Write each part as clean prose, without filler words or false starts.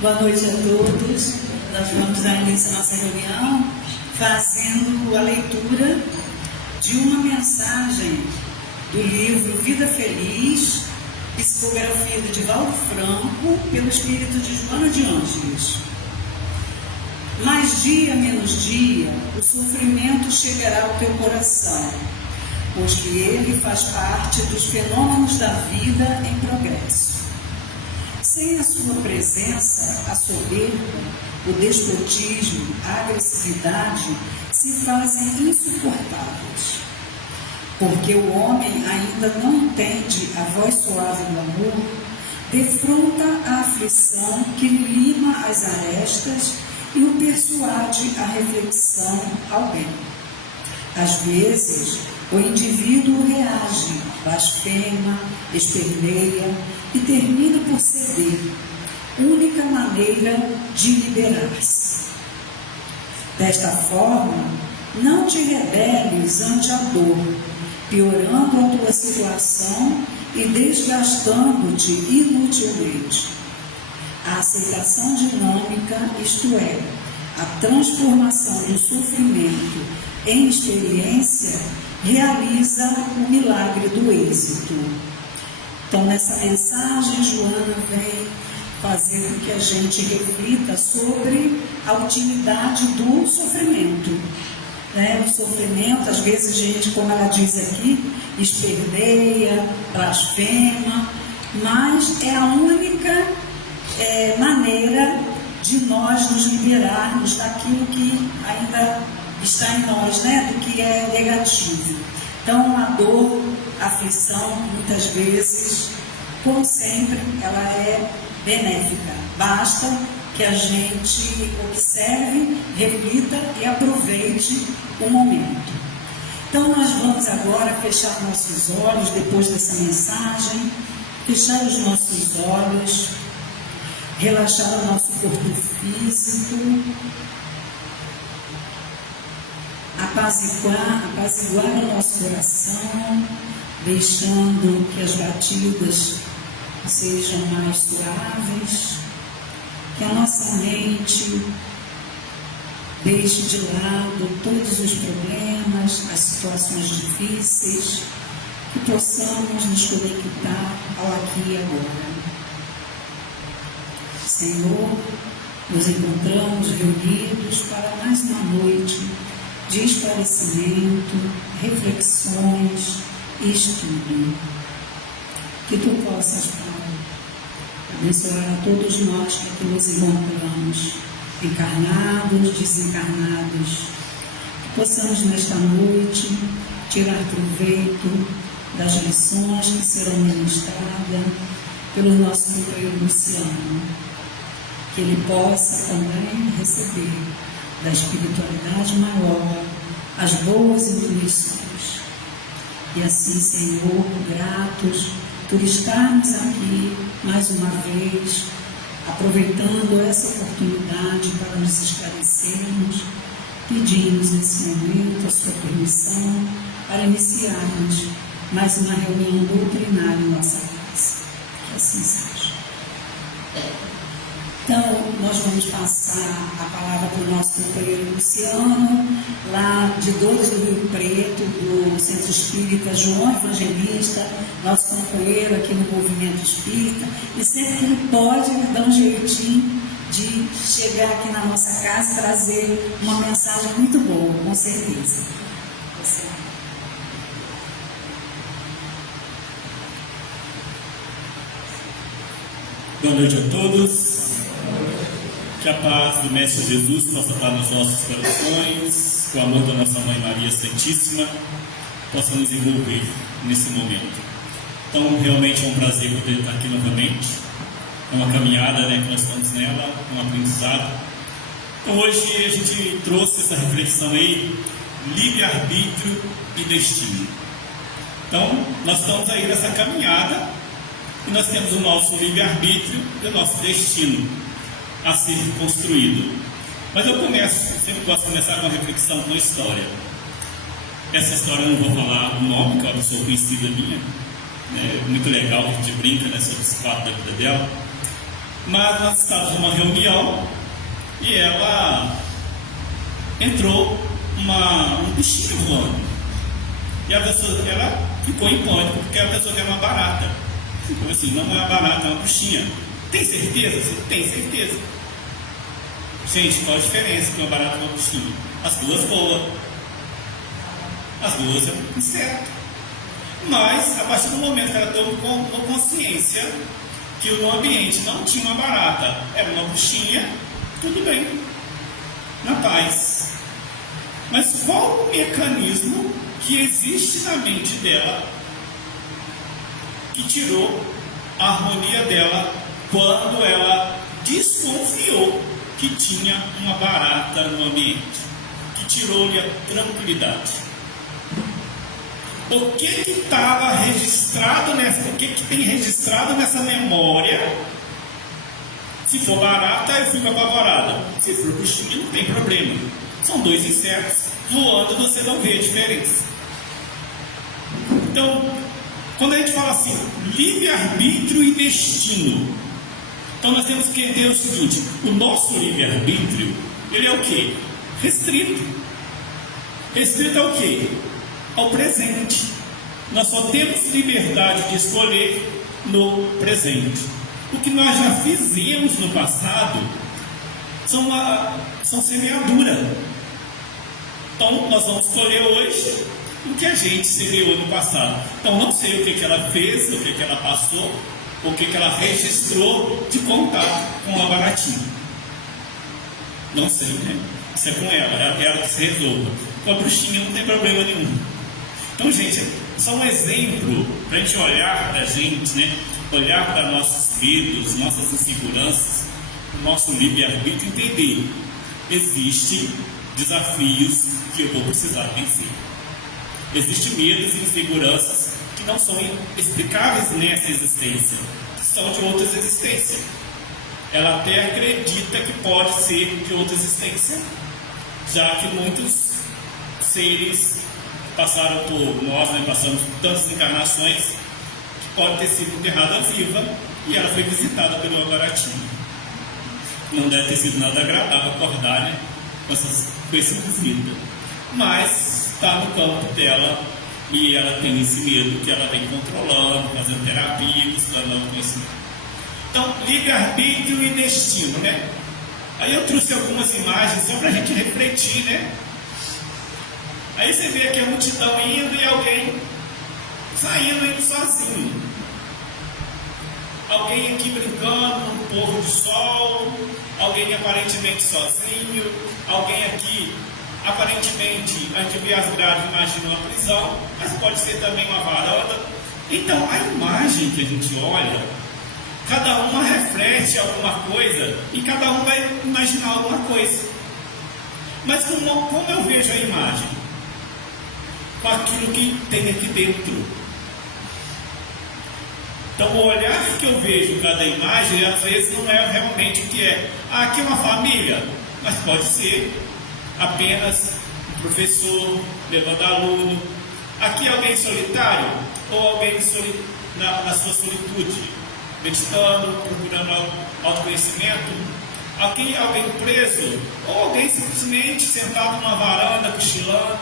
Boa noite a todos. Nós vamos dar início à nossa reunião fazendo a leitura de uma mensagem do livro Vida Feliz, psicografia de Divaldo Franco, pelo espírito de Joana de Ângeles. Mais dia menos dia, o sofrimento chegará ao teu coração, pois que ele faz parte dos fenômenos da vida em progresso. Sem a sua presença, a soberba, o despotismo, a agressividade se fazem insuportáveis. Porque o homem ainda não entende a voz suave do amor, defronta a aflição que lhe lima as arestas e o persuade à reflexão ao bem. Às vezes, o indivíduo reage, blasfema, esperneia e termina por ceder, única maneira de liberar-se. Desta forma, não te rebeles ante a dor, piorando a tua situação e desgastando-te inutilmente. A aceitação dinâmica, isto é, a transformação do sofrimento em experiência, realiza o milagre do êxito. Então, nessa mensagem, Joana vem fazer com que a gente reflita sobre a utilidade do sofrimento. O sofrimento, às vezes a gente, como ela diz aqui, esperneia, blasfema, mas é a única maneira de nós nos liberarmos daquilo que ainda está em nós, do que é negativo. Então, a dor, a aflição, muitas vezes, como sempre, ela é benéfica. Basta que a gente observe, reflita e aproveite o momento. Então, nós vamos agora fechar nossos olhos, depois dessa mensagem, fechar os nossos olhos, relaxar o nosso corpo físico, apaziguar o nosso coração, deixando que as batidas sejam mais suaves, que a nossa mente deixe de lado todos os problemas, as situações difíceis, que possamos nos conectar ao aqui e agora. Senhor, nos encontramos reunidos para mais uma noite de esclarecimento, reflexões e estudo. Que Tu possas, Pai, abençoar a todos nós que aqui nos encontramos, encarnados, desencarnados, que possamos nesta noite tirar proveito das lições que serão ministradas pelo nosso companheiro Luciano, que ele possa também receber da espiritualidade maior as boas intuições. E assim, Senhor, gratos por estarmos aqui mais uma vez, aproveitando essa oportunidade para nos esclarecermos, pedimos nesse momento a sua permissão para iniciarmos mais uma reunião doutrinária em nossa casa. Que assim seja. Então, nós vamos passar a palavra para o nosso companheiro Luciano, lá de Dores do Rio Preto, do Centro Espírita João Evangelista, nosso companheiro aqui no Movimento Espírita, e sempre que ele pode, ele dá um jeitinho de chegar aqui na nossa casa e trazer uma mensagem muito boa, com certeza. Boa noite a todos. Que a paz do Mestre Jesus possa estar nos nossos corações, que o amor da nossa Mãe Maria Santíssima possa nos envolver nesse momento. Então, realmente é um prazer poder estar aqui novamente. É uma caminhada que nós estamos nela, um aprendizado. Então, hoje a gente trouxe essa reflexão aí, livre-arbítrio e destino. Então, nós estamos aí nessa caminhada e nós temos o nosso livre-arbítrio e o nosso destino a ser construído. Mas eu sempre gosto de começar com uma reflexão, com uma história. Essa história eu não vou falar o nome, que é uma pessoa conhecida minha, né? Muito legal, a gente brinca, né, sobre esse fato da vida dela. Mas nós estávamos numa reunião e ela entrou um bichinho voando. E a pessoa, ela ficou em pânico porque a pessoa quer uma barata. Ficou assim, não é uma barata, é uma bruxinha. Tem certeza? Você tem certeza. Gente, qual a diferença entre uma barata e uma bruxinha? As duas voam. As duas é um inseto. Mas, a partir do momento que ela tomou consciência que no ambiente não tinha uma barata, era uma bruxinha, tudo bem, na paz. Mas qual o mecanismo que existe na mente dela que tirou a harmonia dela quando ela desconfiou que tinha uma barata no ambiente, que tirou-lhe a tranquilidade? O que estava registrado o que tem registrado nessa memória? Se for barata, eu fico apavorada. Se for bruxinha, não tem problema. São dois insetos voando, você não vê a diferença. Então, quando a gente fala assim, livre-arbítrio e destino, então nós temos que entender o seguinte: o nosso livre-arbítrio, ele é o quê? Restrito. Restrito ao quê? Ao presente. Nós só temos liberdade de escolher no presente. O que nós já fizemos no passado são semeadura. Então nós vamos escolher hoje o que a gente semeou no passado. Então não sei o que ela fez, o que ela passou, o que ela registrou de contato com a baratinha. Não sei, né? Isso é com ela, é ela que se resolva. Com a bruxinha não tem problema nenhum. Então, gente, só um exemplo para a gente olhar para a gente, né? Olhar para nossos medos, nossas inseguranças, nosso livre-arbítrio, entender. Existem desafios que eu vou precisar vencer. Existem medos e inseguranças que não são explicáveis nessa existência, que são de outra existência. Ela até acredita que pode ser de outra existência, já que muitos seres passaram por nós, né, passamos por tantas encarnações, que pode ter sido enterrada viva e ela foi visitada pelo meu baratinho. Não deve ter sido nada agradável acordar, né, com esse visita, mas está no campo dela e ela tem esse medo que ela vem controlando, fazendo terapia, buscando autoconhecimento. Então, livre-arbítrio e destino, né? Aí eu trouxe algumas imagens só para a gente refletir, né? Aí você vê aqui a multidão indo e alguém saindo, indo sozinho. Alguém aqui brincando no pôr do sol, alguém aparentemente sozinho, alguém aqui aparentemente, a gente vê as grades, imagina uma prisão, mas pode ser também uma varanda. Então a imagem que a gente olha, cada uma reflete alguma coisa e cada um vai imaginar alguma coisa. Mas como eu vejo a imagem? Com aquilo que tem aqui dentro. Então o olhar que eu vejo cada imagem, às vezes não é realmente o que é. Ah, aqui é uma família, mas pode ser apenas um professor levando aluno. Aqui é alguém solitário ou alguém na sua solitude, meditando, procurando autoconhecimento. Aqui é alguém preso ou alguém simplesmente sentado numa varanda, cochilando,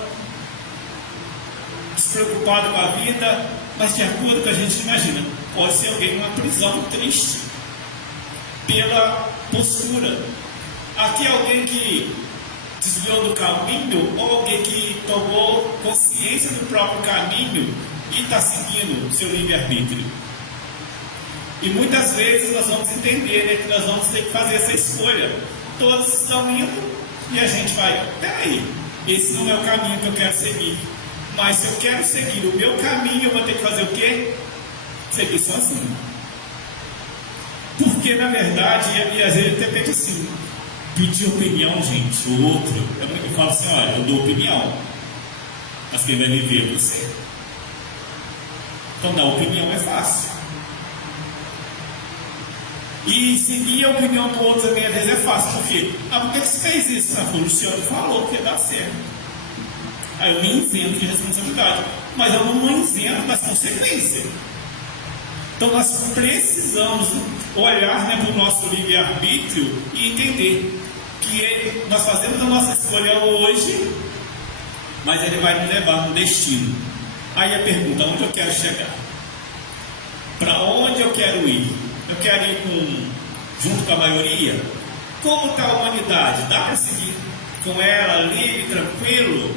despreocupado com a vida, mas de acordo com o que a gente imagina. Pode ser alguém numa prisão triste pela postura. Aqui é alguém que desviou do caminho ou alguém que tomou consciência do próprio caminho e está seguindo o seu livre-arbítrio. E muitas vezes nós vamos entender, né, que nós vamos ter que fazer essa escolha. Todos estão indo e a gente vai, peraí, esse não é o caminho que eu quero seguir. Mas se eu quero seguir o meu caminho, eu vou ter que fazer o quê? Seguir sozinho. Porque na verdade, e às vezes até pede assim, pedir opinião, gente, o outro, eu falo assim, olha, eu dou opinião, mas quem vai viver é você. Então dar opinião é fácil. E seguir a opinião do outro também às vezes é fácil. Por quê? Ah, por que você fez isso? Ah, o Luciano falou que ia dar certo. Aí eu me isento de responsabilidade, mas eu não me isento das consequências. Então nós precisamos olhar, né, para o nosso livre-arbítrio e entender que nós fazemos a nossa escolha hoje, mas ele vai nos levar no destino. Aí a pergunta, onde eu quero chegar? Para onde eu quero ir? Eu quero ir junto com a maioria? Como está a humanidade? Dá para seguir com ela livre, tranquilo?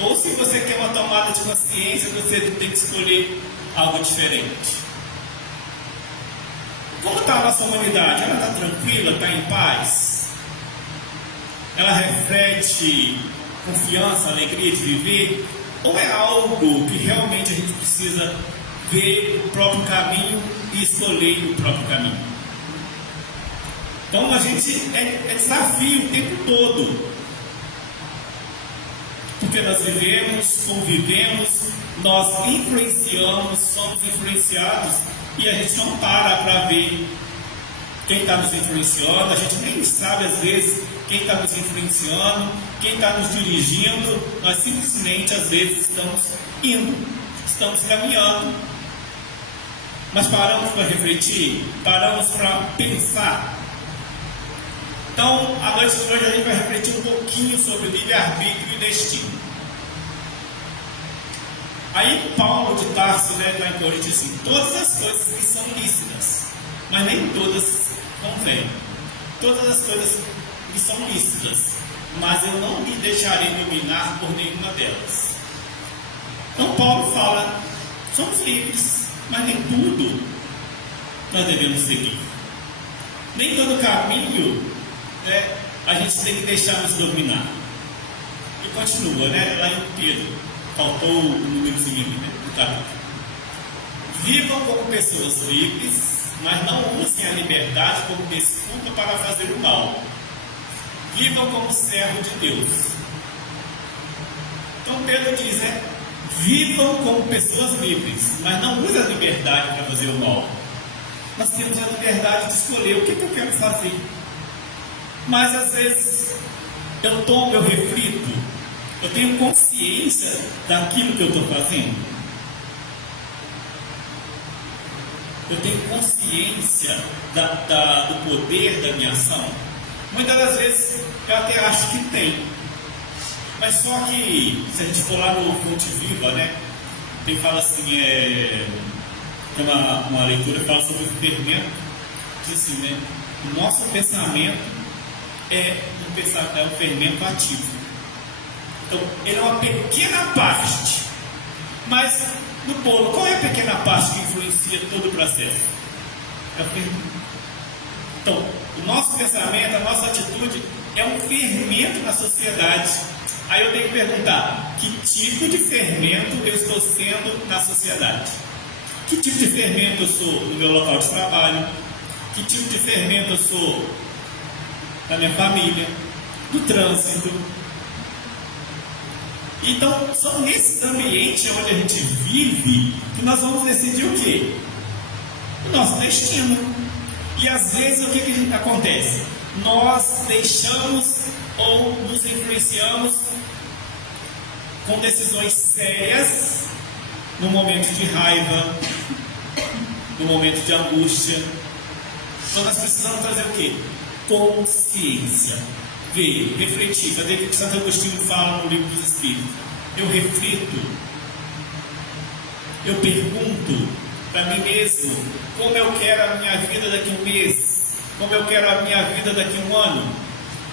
Ou se você quer uma tomada de consciência, você tem que escolher algo diferente? Como está a nossa humanidade? Ela está tranquila? Está em paz? Ela reflete confiança, alegria de viver? Ou é algo que realmente a gente precisa ver o próprio caminho e escolher o próprio caminho? Então a gente é desafio o tempo todo. Porque nós vivemos, convivemos, nós influenciamos, somos influenciados e a gente não para ver quem está nos influenciando, a gente nem sabe às vezes quem está nos influenciando, quem está nos dirigindo, nós simplesmente às vezes estamos indo, estamos caminhando, mas paramos para refletir, paramos para pensar. Então, a noite de hoje a gente vai refletir um pouquinho sobre livre-arbítrio e destino. Aí Paulo de Tarso, né, lá em Coríntios, diz assim: todas as coisas que são lícitas, mas nem todas convêm. Todas as coisas que são lícitas, mas eu não me deixarei dominar por nenhuma delas. Então Paulo fala, somos livres, mas nem tudo nós devemos seguir. Nem todo caminho, né, a gente tem que deixar nos dominar. E continua, né, lá em Pedro, faltou o númerozinho, né, do capítulo. Vivam como pessoas livres, mas não usem a liberdade como desculpa para fazer o mal. Vivam como servo de Deus. Então Pedro diz, né, vivam como pessoas livres, mas não usem a liberdade para fazer o mal. Nós temos a liberdade de escolher o que eu quero fazer. Mas às vezes eu reflito, eu tenho consciência daquilo que eu estou fazendo. Eu tenho consciência do poder da minha ação. Muitas das vezes eu até acho que tem. Mas só que, se a gente for lá no Fonte Viva, né, tem fala assim, tem uma leitura que fala sobre o fermento, diz assim, né, o nosso pensamento é um fermento ativo. Então, ele é uma pequena parte. Mas, no bolo, qual é a pequena parte que influencia todo o processo? É o fermento. Então, o nosso pensamento, a nossa atitude é um fermento na sociedade. Aí eu tenho que perguntar, que tipo de fermento eu estou sendo na sociedade? Que tipo de fermento eu sou no meu local de trabalho? Que tipo de fermento eu sou na minha família, no trânsito? Então, são nesses ambientes onde a gente vive que nós vamos decidir o quê? O nosso destino. E às vezes o que acontece? Nós deixamos ou nos influenciamos com decisões sérias no momento de raiva, no momento de angústia. Então nós precisamos trazer o quê? Consciência. Ver, refletir, fazer o que Santo Agostinho fala no Livro dos Espíritos. Eu reflito, eu pergunto para mim mesmo como eu quero a minha vida daqui a um mês, como eu quero a minha vida daqui a um ano.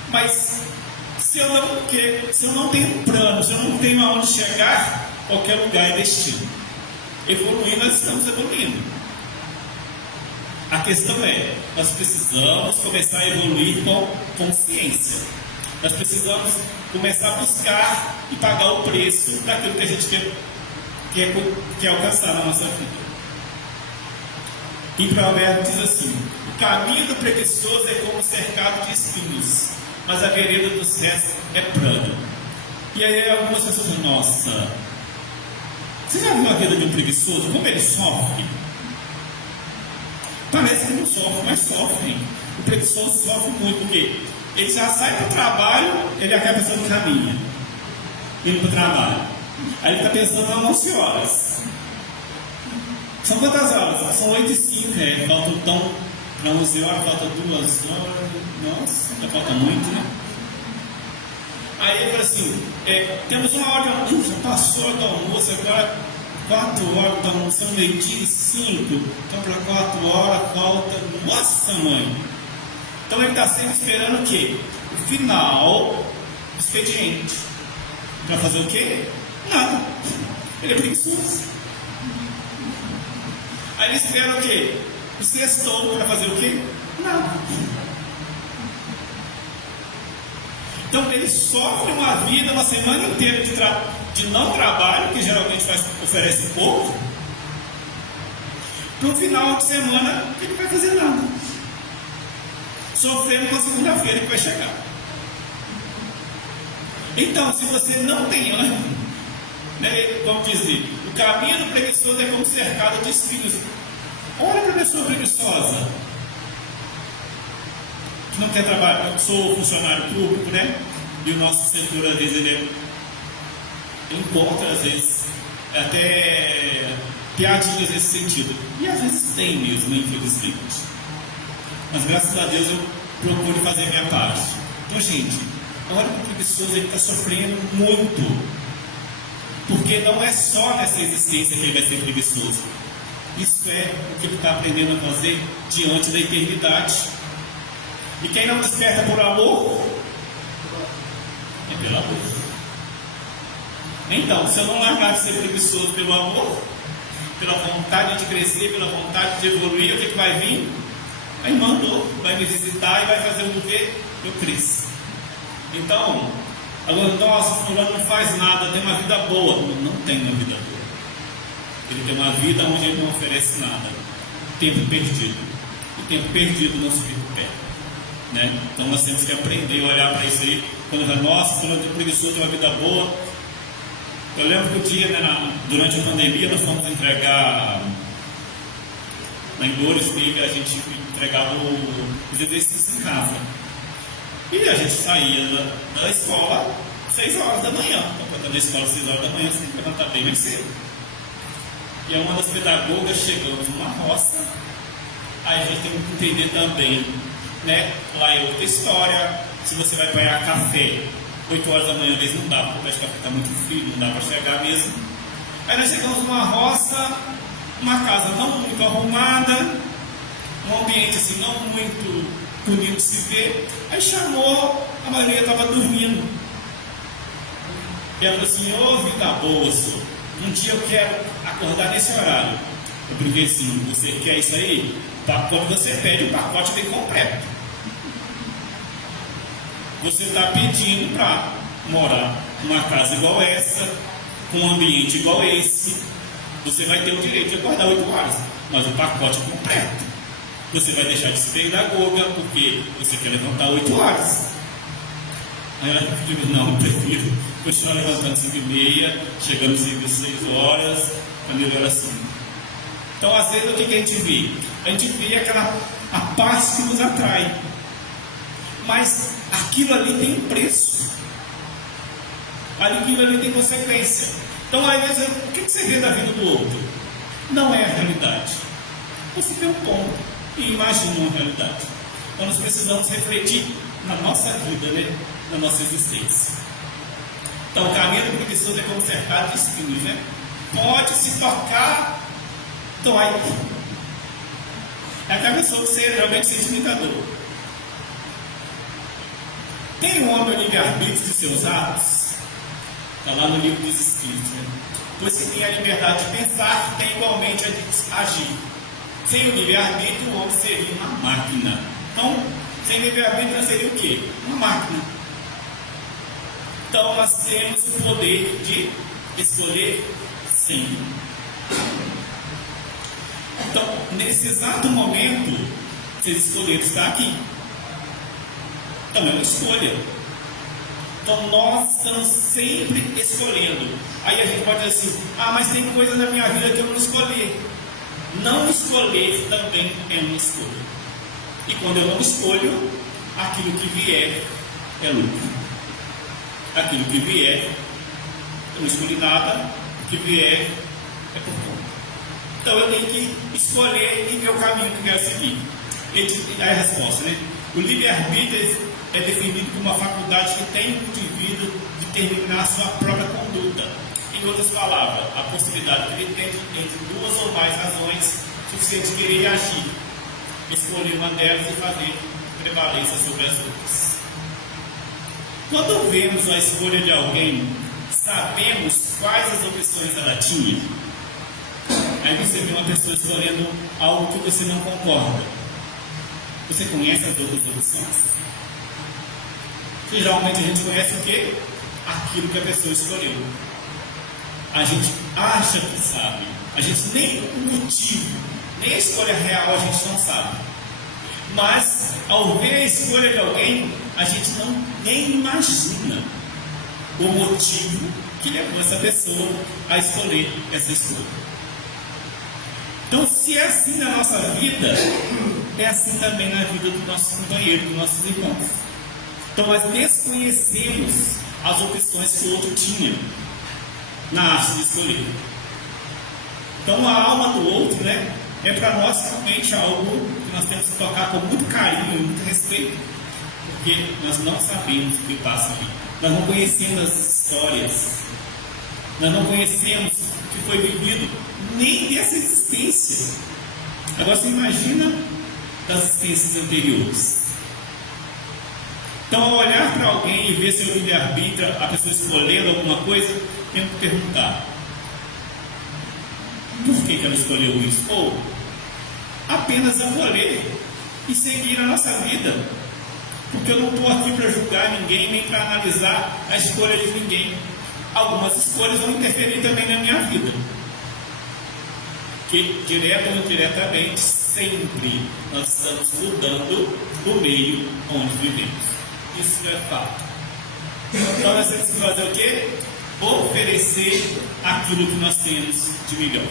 Mas se eu não tenho plano, se eu não tenho aonde chegar, qualquer lugar é destino. Evoluir, nós estamos evoluindo. A questão é, nós precisamos começar a evoluir com consciência. Nós precisamos começar a buscar e pagar o preço daquilo que a gente quer alcançar na nossa vida. Em Provérbios diz assim: o caminho do preguiçoso é como cercado de espinhos, mas a vereda dos restos é plana. E aí algumas pessoas dizem, nossa, você já viu a vida de um preguiçoso? Como ele sofre? Parece que não sofre, mas sofre. O preguiçoso sofre muito, porque ele já sai para o trabalho, ele acaba pensando caminha. indo para o trabalho. Aí ele está pensando em 11 horas. São quantas horas? São 8h05, falta então para 11 horas, falta 2 horas. Nossa, ainda falta muito, né? Aí ele fala assim, temos uma hora, já passou do almoço, agora 4 horas, então são 12h05, então para 4 horas falta, nossa mãe! Então ele está sempre esperando o quê? O final do expediente. Para fazer o quê? Nada. Ele é preguiçoso. Aí ele espera o quê? O sextou para fazer o quê? Nada. Então ele sofre uma vida, uma semana inteira de não trabalho, que geralmente oferece pouco, para o final de semana ele não vai fazer nada. Sofrendo com a segunda-feira que vai chegar. Então, se você não tem ânimo, né, vamos dizer, o caminho do preguiçoso é como cercado de espinhos. Olha para a pessoa preguiçosa, que não quer trabalhar. Eu sou funcionário público, né? E o nosso setor, às vezes, ele encontra, às vezes, até piadinhas nesse sentido. E às vezes tem mesmo, infelizmente. Mas graças a Deus eu procuro fazer a minha parte. Então, gente, olha que o preguiçoso ele está sofrendo muito. Porque não é só nessa existência que ele vai ser preguiçoso. Isso é o que ele está aprendendo a fazer diante da eternidade. E quem não desperta por amor, é pelo amor. Então, se eu não largar de ser preguiçoso pelo amor, pela vontade de crescer, pela vontade de evoluir, o que vai vir? Aí mandou, vai me visitar e vai fazer o que? Eu cresço. Então, agora, nossa, fulano não faz nada, tem uma vida boa. Não tem uma vida boa. Ele tem uma vida onde ele não oferece nada. Tempo perdido. O tempo perdido não se recupera. Né? Então nós temos que aprender a olhar para isso aí. Quando fala, nossa, fulano de preguiçoso tem uma vida boa. Eu lembro que o dia, né, durante a pandemia, nós fomos entregar lá em Dores, a gente entregava os exercícios em casa. E a gente saía da escola 6 horas da manhã. Então, para estar na escola 6 horas da manhã, você tem que levantar bem mais cedo. E uma das pedagogas chegamos numa roça. Aí a gente tem que entender também, né? Lá é outra história. Se você vai apanhar café 8 horas da manhã, às vezes não dá, porque o café está muito frio, não dá para chegar mesmo. Aí nós chegamos numa roça, uma casa não muito arrumada, um ambiente assim não muito bonito de se ver. Aí chamou, a Maria estava dormindo. E ela falou assim, ô vida boa, senhor, um dia eu quero acordar nesse horário. Eu brinquei assim, você quer isso aí? Quando você pede, o pacote vem completo. Você está pedindo para morar numa casa igual essa, com um ambiente igual esse, você vai ter o direito de acordar 8 horas, mas o pacote é completo. Você vai deixar de ser pedagoga porque você quer levantar 8 horas. Aí ela disse, não, eu prefiro continuar levantando 5h30, chegando às 6 horas, é melhor assim. Então, às vezes, o que a gente vê? A gente vê a paz que nos atrai. Mas aquilo ali tem um preço. Aquilo ali tem consequência. Então, às vezes, o que você vê da vida do outro? Não é a realidade. Você vê um ponto e imagina uma realidade. Então, nós precisamos refletir na nossa vida, né? Na nossa existência. Então, o caminho do preguiçoso é como cercado de espinhos, né? Pode se tocar, dói. É aquela pessoa que você realmente sente muita dor. Tem um homem o livre-arbítrio de seus atos? Está lá no livro dos Espíritos, né? Pois que tem a liberdade de pensar, tem igualmente a de agir. Sem o livre-arbítrio, o homem seria uma máquina. Então, sem livre-arbítrio, seria o quê? Uma máquina. Então, nós temos o poder de escolher sempre. Então, nesse exato momento, vocês escolheram estar aqui. Então, é uma escolha. Então, nós estamos sempre escolhendo. Aí a gente pode dizer assim, mas tem coisas na minha vida que eu não escolhi. Não escolher também é uma escolha. E quando eu não escolho, aquilo que vier é lucro. Aquilo que vier não escolhi nada, o que vier é por conta. Então eu tenho que escolher e ver o caminho que eu quero seguir. Aí a resposta, né? O livre-arbítrio é definido como uma faculdade que tem o indivíduo de determinar a sua própria conduta. Em outras palavras, a possibilidade que ele tem entre duas ou mais razões suficientes de querer agir, escolher uma delas e fazer prevalência sobre as outras. Quando vemos a escolha de alguém, sabemos quais as opções ela tinha. Aí você vê uma pessoa escolhendo algo que você não concorda. Você conhece as outras opções? E geralmente a gente conhece o quê? Aquilo que a pessoa escolheu. A gente acha que sabe. A gente nem o motivo, nem a escolha real a gente não sabe. Mas ao ver a escolha de alguém, a gente nem imagina o motivo que levou essa pessoa a escolher essa escolha. Então, se é assim na nossa vida, é assim também na vida do nosso companheiro, dos nossos irmãos. Então, nós desconhecemos as opções que o outro tinha na arte de escolher. Então, a alma do outro, né, é para nós realmente algo que nós temos que tocar com muito carinho e muito respeito, porque nós não sabemos o que passa ali. Nós não conhecemos as histórias, nós não conhecemos o que foi vivido nem dessa existência. Agora você imagina das existências anteriores. Então, ao olhar para alguém e ver seu livre-arbítrio, a pessoa escolhendo alguma coisa, tem que perguntar: por que ela escolheu isso? Ou apenas acolher e seguir a nossa vida. Porque eu não estou aqui para julgar ninguém, nem para analisar a escolha de ninguém. Algumas escolhas vão interferir também na minha vida, que direta ou indiretamente, sempre nós estamos mudando o meio onde vivemos. Isso é fato. Então nós temos que fazer o quê? Oferecer aquilo que nós temos de melhor.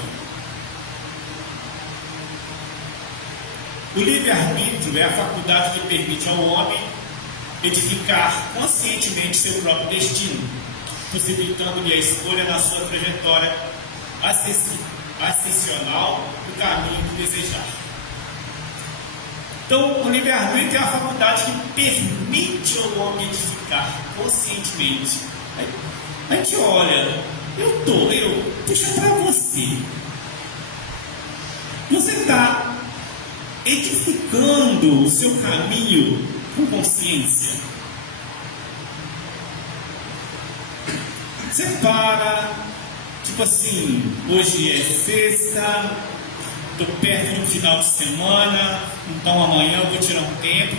O livre-arbítrio é a faculdade que permite ao homem edificar conscientemente seu próprio destino, possibilitando-lhe a escolha na sua trajetória ascensional do caminho que desejar. Então, o livre-arbítrio é a faculdade que permite ao homem edificar conscientemente. A gente olha, puxa para você. Você está edificando o seu caminho com consciência. Você para, tipo assim, hoje é sexta, estou perto do final de semana, então amanhã eu vou tirar um tempo,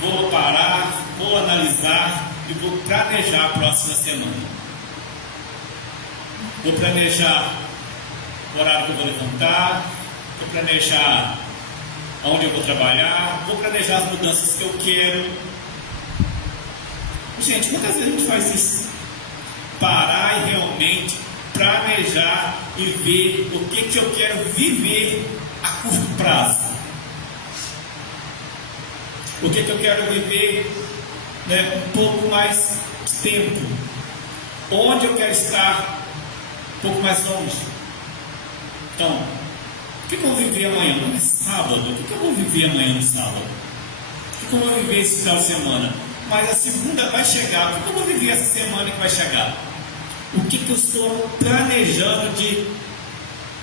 vou parar, vou analisar e vou planejar a próxima semana. Vou planejar o horário que eu vou levantar, vou planejar aonde eu vou trabalhar, vou planejar as mudanças que eu quero. Gente, quantas vezes a gente faz isso? Parar e realmente planejar e ver o que eu quero viver a curto prazo. O que eu quero viver, né, um pouco mais de tempo. Onde eu quero estar um pouco mais longe. Então, o que eu vou viver amanhã? Não é sábado. O que eu vou viver amanhã no sábado? O que eu vou viver esse final de semana? Mas a segunda vai chegar. O que eu vou viver essa semana que vai chegar? O que eu estou planejando de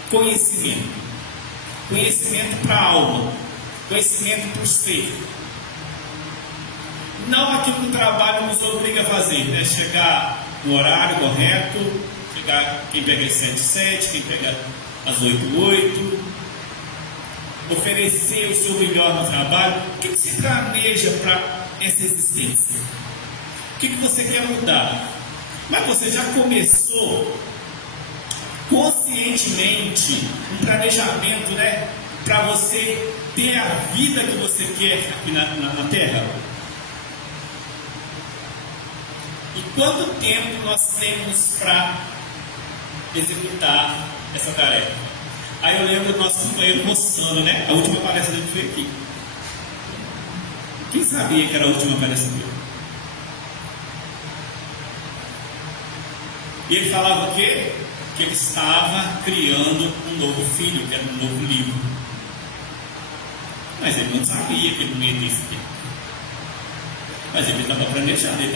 conhecimento? Conhecimento para a alma. Conhecimento para o ser. Não aquilo que o trabalho nos obriga a fazer, né? Chegar no horário correto, chegar quem pega às 7, quem pega às 8. Oferecer o seu melhor no trabalho. O que você planeja para essa existência? O que você quer mudar? Mas você já começou conscientemente um planejamento, né, para você ter a vida que você quer aqui na Terra? E quanto tempo nós temos para executar essa tarefa? Aí eu lembro do nosso companheiro Rossano, né? A última palestra dele foi aqui. Quem sabia que era a última palestra dele? E ele falava o quê? Que ele estava criando um novo filho, que era um novo livro. Mas ele não sabia que ele não ia ter esse tempo. Mas ele estava planejando, ele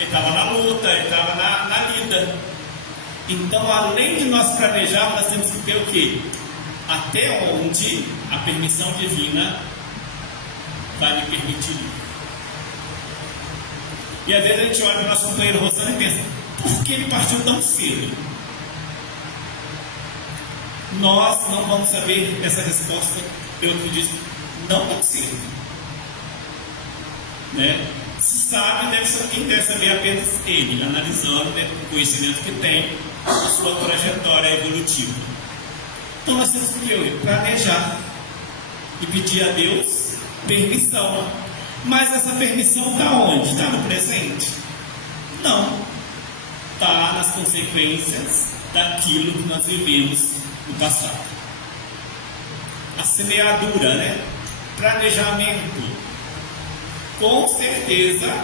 estava na luta, ele estava na lida. Então, além de nós planejarmos, nós temos que ter o quê? Até onde a permissão divina vai me permitir. E às vezes a gente olha para o nosso companheiro Rosana e pensa, por que ele partiu tão cedo? Nós não vamos saber essa resposta, eu acredito, não tão cedo. Né? Se sabe, quem deve saber apenas ele, analisando, né, o conhecimento que tem, a sua trajetória evolutiva. Então nós temos que planejar e pedir a Deus permissão. Mas essa permissão está onde? Está no presente? Não. Está nas consequências daquilo que nós vivemos no passado. A semeadura, né? Planejamento. Com certeza,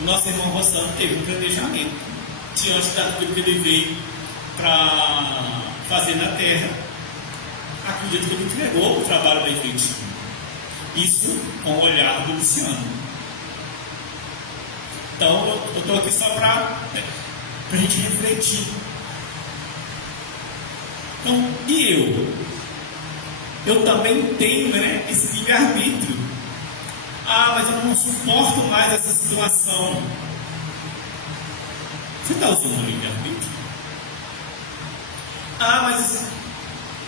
o nosso irmão Rossano teve um planejamento diante daquilo que ele veio para fazer na terra. Acredito que ele entregou o trabalho bem feitinho. Isso com o olhar do Luciano. Então, eu estou aqui só para a gente refletir. Então, e eu? Eu também tenho, né, esse livre-arbítrio. Ah, mas eu não suporto mais essa situação. Você está usando o livre-arbítrio? Ah, mas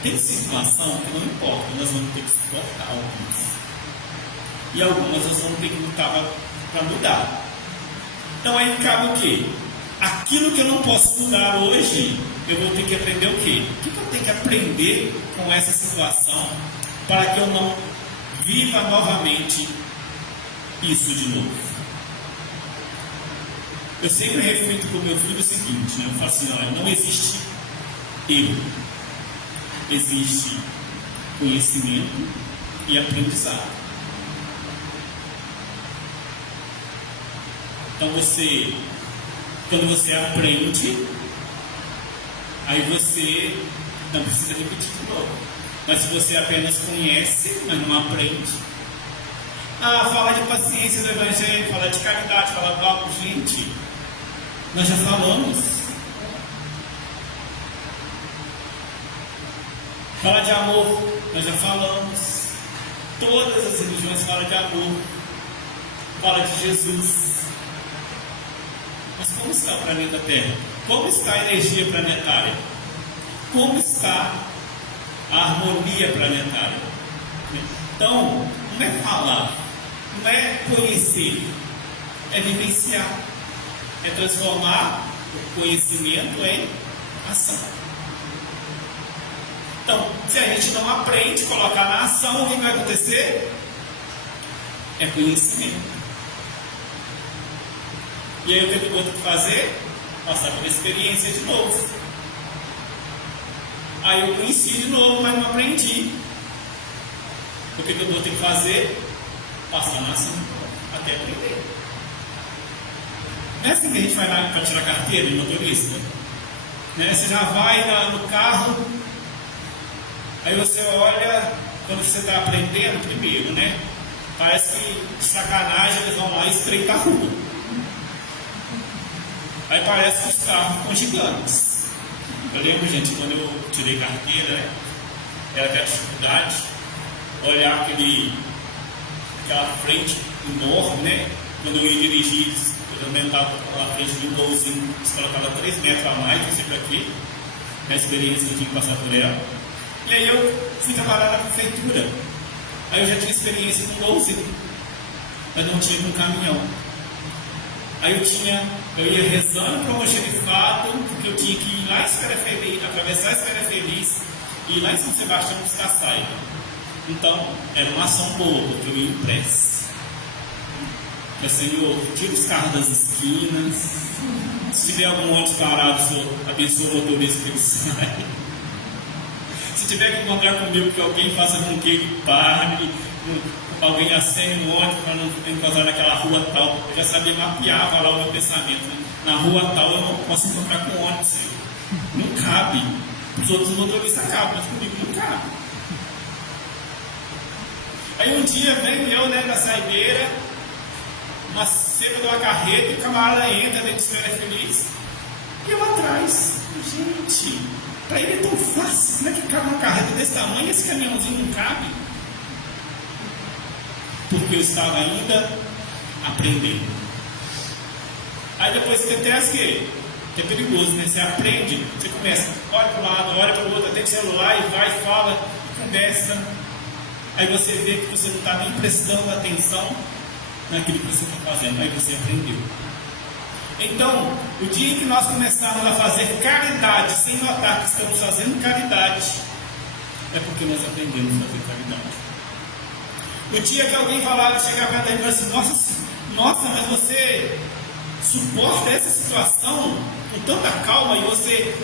tem situação que não importa, nós vamos ter que suportar algumas. E algumas nós vamos ter que lutar para mudar. Então aí cabe o quê? Aquilo que eu não posso mudar hoje, eu vou ter que aprender o quê? O que eu tenho que aprender com essa situação para que eu não viva novamente isso de novo? Eu sempre reflito com o meu filho o seguinte, né? Eu falo assim, olha, não existe erro. Existe conhecimento e aprendizado. Então quando você aprende, aí você não precisa repetir de novo. Mas se você apenas conhece, mas não aprende, fala de paciência do Evangelho, fala de caridade, fala do algo, gente, nós já falamos. Fala de amor, nós já falamos. Todas as religiões falam de amor, fala de Jesus. Mas como está o planeta Terra? Como está a energia planetária? Como está a harmonia planetária? Então, não é falar, não é conhecer, é vivenciar, é transformar o conhecimento em ação. Então, se a gente não aprende a colocar na ação, o que vai acontecer? É conhecimento. E aí o que eu vou ter que fazer? Passar pela experiência de novo. Aí eu conheci de novo, mas não aprendi. O que eu vou ter que fazer? Passar na ação até aprender. Não é assim que a gente vai lá para tirar carteira de motorista? Né? Você já vai no carro, aí você olha, quando você está aprendendo primeiro, né? Parece que de sacanagem eles vão lá e estreitar a rua. Aí parece que os carros ficam gigantes. Eu lembro, gente, quando eu tirei carteira, né? Era aquela dificuldade, olhar aquela frente enorme, né? Quando eu ia dirigir, eu aumentava a frente de um golzinho, se colocava 3 metros a mais, não sei para quê, na experiência que eu tinha que passar por ela. E aí eu fui trabalhar na prefeitura. Aí eu já tinha experiência com golzinho, mas não tinha com caminhão. Aí eu ia rezando para o xerifado, porque eu tinha que ir lá em Esfera Feliz, atravessar a Esfera Feliz e ir lá em São Sebastião dos Caçaias. Então, era uma ação boa, porque eu ia em prece. Eu, Senhor, tira os carros das esquinas. Se tiver algum ônibus parado, Senhor, abençoa o motorista que ele sai. Se tiver que encontrar comigo, que alguém faça com que ele pare, alguém acende no ônibus para não encontrar naquela rua tal. Eu já sabia, mapeava lá o meu pensamento. Né? Na rua tal eu não posso encontrar com o ônibus. Não cabe. Os outros motoristas cabem, mas comigo não cabe. Aí um dia venho eu, né, da saideira, uma cena de uma carreta, e o camarada entra dentro de Espera Feliz, e eu atrás. Gente, para ele é tão fácil. Como é que cabe uma carreta desse tamanho e esse caminhãozinho não cabe? Porque eu estava ainda aprendendo. Aí depois você tem que é perigoso, né? Você aprende, você começa, olha para um lado, olha para o outro, tem celular e vai, fala, e conversa. Aí você vê que você não está nem prestando atenção naquilo que você está fazendo. Aí você aprendeu. Então, o dia em que nós começarmos a fazer caridade sem notar que estamos fazendo caridade, é porque nós aprendemos a fazer caridade. O dia que alguém chegar perto da gente e falar assim, nossa, mas você suporta essa situação com tanta calma, e você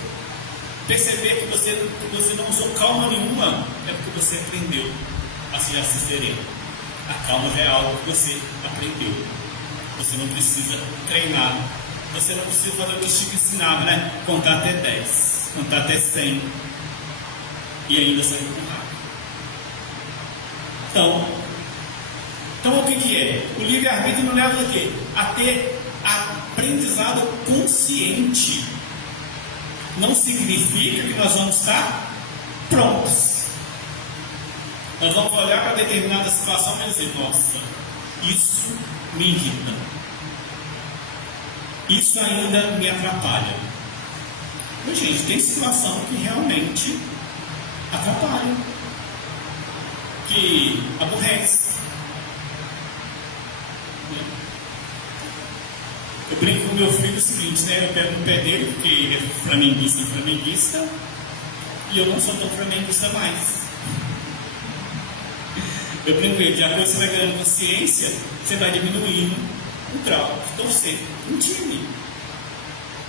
perceber que você não usou calma nenhuma, é porque você aprendeu a se sereno. A calma já é algo que você aprendeu. Você não precisa treinar. Você não precisa fazer o que Chico ensinava, né? Contar até 10, contar até 100 e ainda sair com raiva. Então o que é? O livre-arbítrio nos leva a quê? A ter aprendizado consciente. Não significa que nós vamos estar prontos. Nós vamos olhar para determinada situação e dizer, nossa, isso me irrita. Isso ainda me atrapalha. Mas, gente, tem situação que realmente atrapalha, que aborrece. Eu brinco com meu filho o seguinte, né? Eu pego no pé dele, porque ele é flamenguista, e eu não sou tão flamenguista mais. Eu brinco com ele, de acordo que você vai ganhando consciência, você vai diminuindo o grau de torcer um time.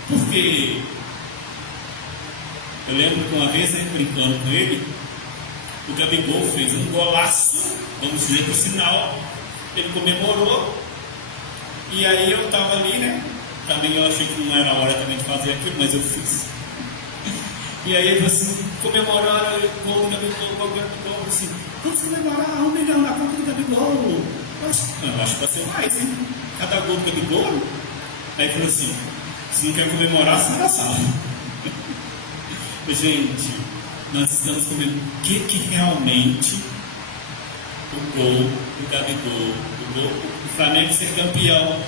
Porque eu lembro que uma vez, né, brincando com ele, o Gabigol fez um golaço, vamos dizer por sinal, ele comemorou, e aí eu estava ali, né? Também eu achei que não era a hora também de fazer aquilo, mas eu fiz. E aí ele assim, comemorando o gol do Gabigol, assim, vamos comemorar 1 milhão na conta do Gabigol. Eu acho que vai ser mais, hein? Cada gol do Gabigol. Aí ele falou assim, se não quer comemorar, sai da sala. Gente, nós estamos comemorando o que realmente o gol do Gabigol, o Flamengo ser campeão,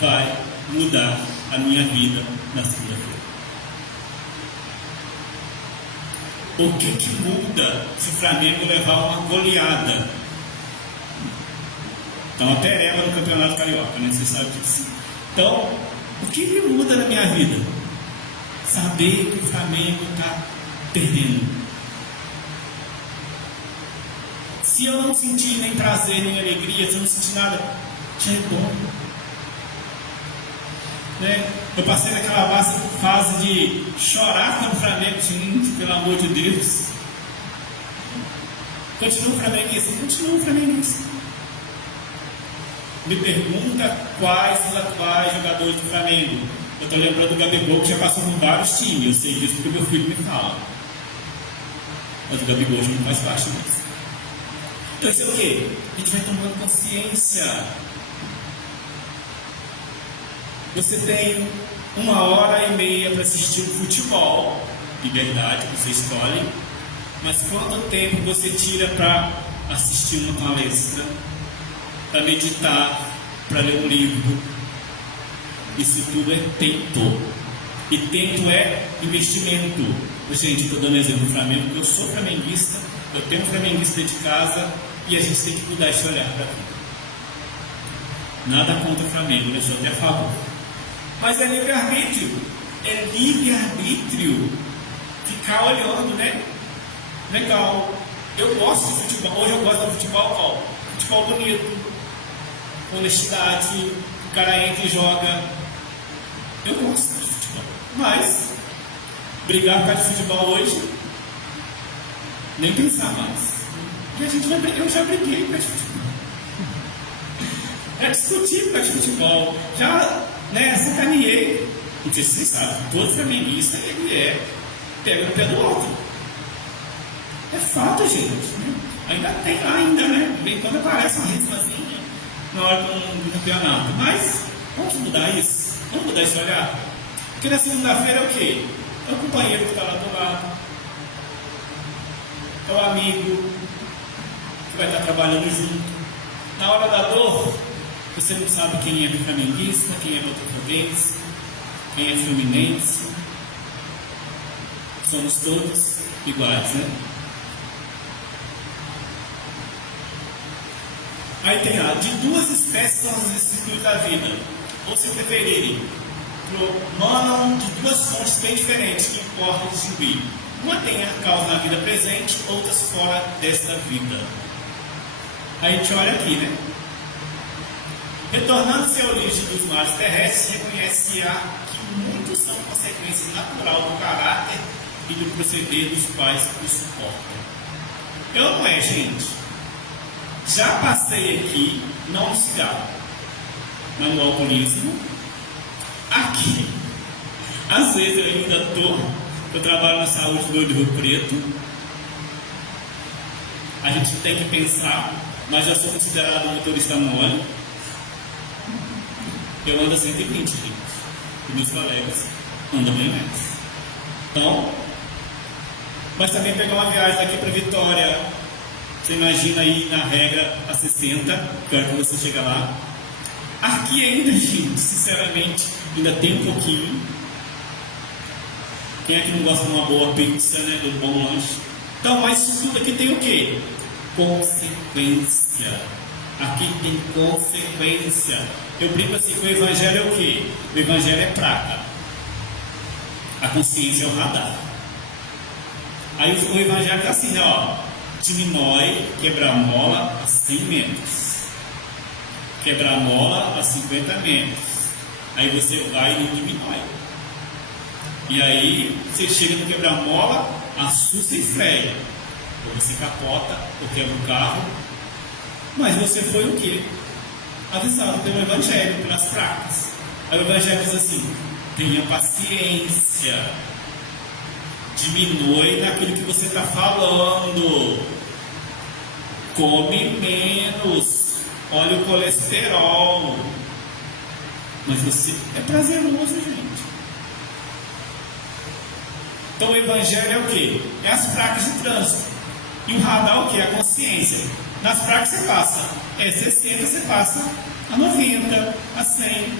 vai mudar a minha vida na segunda-feira. O que muda se o Flamengo levar uma goleada? Então, uma pereba no Campeonato Carioca, né? Você sabe disso. Então, o que muda na minha vida? Saber que o Flamengo está perdendo. Se eu não sentir nem prazer, nem alegria, se eu não sentir nada, já é bom. Né? Eu passei naquela fase de chorar pelo Flamengo, gente, pelo amor de Deus. Continua o flamenguista. Me pergunta quais os atuais jogadores do Flamengo. Eu estou lembrando do Gabigol, que já passou por vários times. Eu sei disso porque meu filho me fala. Mas o Gabigol já não faz parte disso. Então isso é o quê? A gente vai tomando consciência. Você tem 1h30 para assistir o futebol, liberdade, você escolhe, mas quanto tempo você tira para assistir uma palestra, para meditar, para ler um livro? Isso tudo é tempo, e tempo é investimento. Gente, estou dando exemplo do Flamengo, porque eu sou flamenguista, eu tenho um flamenguista de casa, e a gente tem que mudar esse olhar para a vida. Nada contra o Flamengo, eu sou até a favor. Mas é livre-arbítrio. É livre-arbítrio. Ficar olhando, né? Legal. Eu gosto de futebol. Hoje eu gosto de futebol qual? Futebol bonito. Honestidade. O cara entra e joga. Eu gosto de futebol. Mas brigar por causa de futebol hoje, nem pensar mais. E eu já briguei por causa de futebol. Já discuti por causa de futebol. Já, sacaneei. Não sei se vocês sabem, todo flamenguista ele pega no pé do outro. É fato, gente. Né? Ainda tem lá, né? Bem quando aparece uma rismazinha na hora do campeonato. Mas vamos mudar isso. Vamos mudar esse olhar. Porque na segunda-feira é o quê? É o companheiro que está lá do lado. É o amigo que vai estar trabalhando junto. Na hora da dor, você não sabe quem é flamenguista, quem é botafoguense, quem é fluminense. Somos todos iguais, né? Aí tem lá, de duas espécies são os espíritos da vida. Ou se preferirem, promanam de duas fontes bem diferentes que importa distinguir. Uma tem a causa na vida presente, outras fora desta vida. Aí a gente olha aqui, né? Retornando-se à origem dos males terrestres, reconhece-á que muitos são consequências naturais do caráter e do proceder dos pais que o suportam. Eu não é, gente. Já passei aqui, não no cigarro, mas no alcoolismo. Aqui, às vezes eu ainda eu trabalho na saúde do Rio Preto. A gente tem que pensar, mas já sou considerado motorista mole. Eu ando a 120, gente. E meus colegas andam bem mais. Então, mas também pegar uma viagem daqui para Vitória. Você imagina aí na regra a 60, quero que você chega lá. Aqui ainda, gente, sinceramente, ainda tem um pouquinho. Quem é que não gosta de uma boa pizza, né? Do bom lanche. Então, mas isso tudo aqui tem o quê? Consequência. Aqui tem consequência. Eu brinco assim que o evangelho é o quê? O evangelho é prata. A consciência é o radar. Aí o evangelho está assim, ó. Diminui, quebra-mola a 100 metros. Quebra-mola a 50 metros. Aí você vai e diminui. E aí você chega no quebra-mola, assusta e freia. Ou você capota, ou quebra o carro. Mas você foi o quê? Avisado pelo evangelho, pelas práticas. Aí o evangelho diz assim: tenha paciência. Diminui naquilo que você está falando. Come menos. Olha o colesterol. Mas você é prazeroso, gente. Então o evangelho é o quê? É as práticas de trânsito. E o radar é o quê? A consciência. Nas práticas você passa 60, você passa a 90, a 100.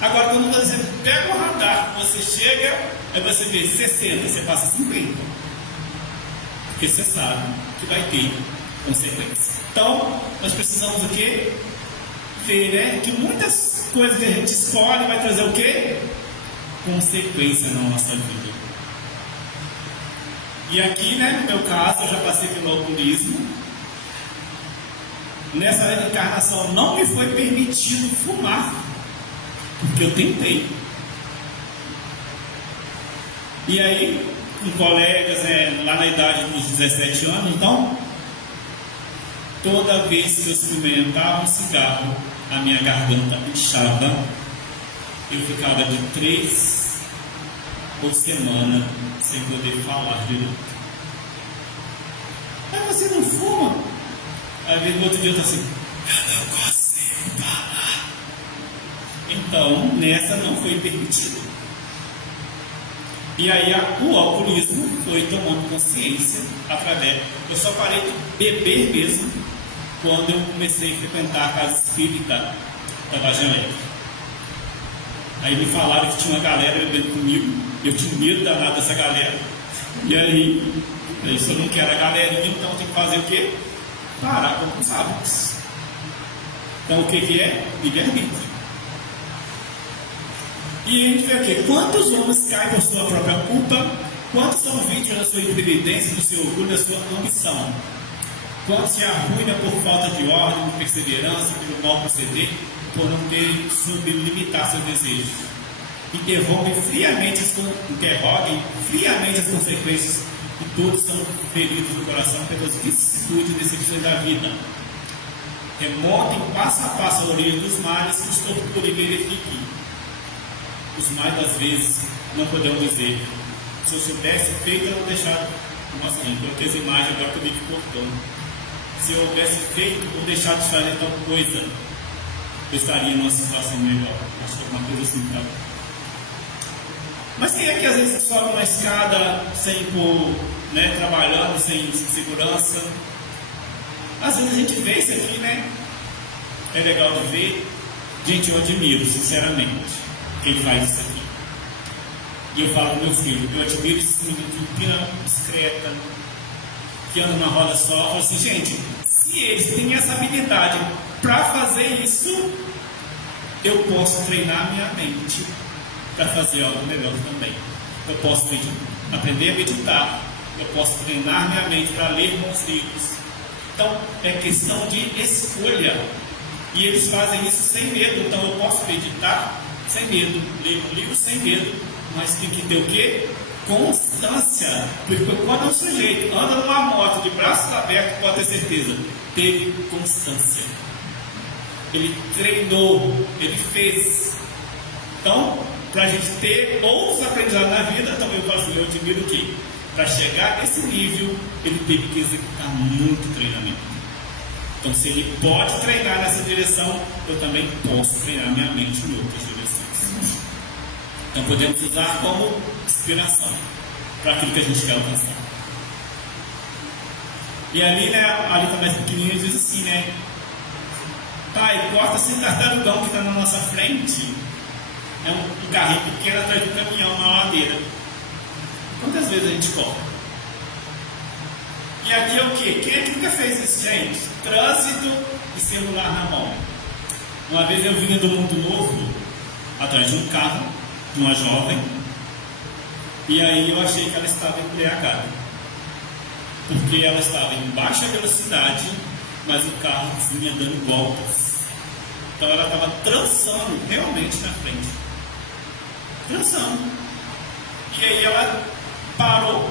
Agora quando você pega o radar, você chega, aí você vê 60, você passa 50. Porque você sabe que vai ter consequência. Então, nós precisamos o quê? Ver, né? Que muitas coisas que a gente escolhe vai trazer o quê? Consequência na nossa vida. E aqui, né, no meu caso, eu já passei pelo alcoolismo. Nessa encarnação não me foi permitido fumar, porque eu tentei. E aí, com colegas, lá na idade dos 17 anos, então, toda vez que eu experimentava um cigarro, a minha garganta inchava. Eu ficava de 3 por semana sem poder falar direito. Mas você não fuma? Aí no outro dia eu estou assim, eu não consigo falar. Então, nessa não foi permitido. E aí o alcoolismo foi tomando consciência através. Eu só parei de beber mesmo quando eu comecei a frequentar a casa espírita da Vargem Alegre. Aí me falaram que tinha uma galera bebendo comigo, eu tinha medo danado dessa galera. E aí, eu não quero a galerinha, então eu tenho que fazer o quê? Parar com os hábitos. Então o que é? Livre-arbítrio. E a gente vê o quê? Quantos homens caem por sua própria culpa? Quantos são vítimas da sua imprevidência, do seu orgulho, da sua ambição? Quantos se arruinam por falta de ordem, de perseverança, pelo mau proceder, por não ter subido limitar seus desejos? Interroguem friamente as consequências E todos são feridos no coração pelas vicissitudes e decepções da vida. Remontem passo a passo a origem dos males que os tortura e verifiquem. Os mais das vezes não podemos dizer: se eu soubesse feito, eu não deixava. Como assim? Coloquei as imagens agora que eu vi que cortou. Se eu houvesse feito ou deixado de fazer tal coisa, eu estaria numa situação melhor. Acho que é uma coisa assim, tá? Mas quem é que às vezes sobe uma escada sem trabalhando, sem segurança? Às vezes a gente vê isso aqui, né? É legal de ver. Gente, eu admiro, sinceramente, quem faz isso aqui. E eu falo pro meu filho, eu admiro esse menino que empina bicicleta, que anda numa roda só. Eu falo assim, gente, se eles têm essa habilidade para fazer isso, eu posso treinar minha mente para fazer algo melhor também. Eu posso aprender a meditar, eu posso treinar minha mente para ler bons livros. Então, é questão de escolha. E eles fazem isso sem medo. Então, eu posso meditar sem medo, ler um livro sem medo, mas tem que ter o quê? Constância. Porque quando o sujeito anda numa moto de braços abertos, pode ter certeza, teve constância. Ele treinou, ele fez. Então, para a gente ter outros aprendizados na vida, também eu admiro que para chegar nesse nível, ele teve que executar muito treinamento. Então, se ele pode treinar nessa direção, eu também posso treinar minha mente em outras direções. Então, podemos usar como inspiração para aquilo que a gente quer alcançar. E ali, né, a Alita mais pequenininha diz assim, né? Pai, corta esse tartarugão que está na nossa frente. É um carrinho pequeno atrás do caminhão, uma ladeira. Quantas vezes a gente corta? E aqui é o quê? Quem é que nunca fez isso, gente? Trânsito e celular na mão. Uma vez eu vinha do Mundo Novo, atrás de um carro, de uma jovem, e aí eu achei que ela estava embriagada. Porque ela estava em baixa velocidade, mas o carro vinha dando voltas. Então ela estava trançando realmente na frente. Trançando. E aí ela parou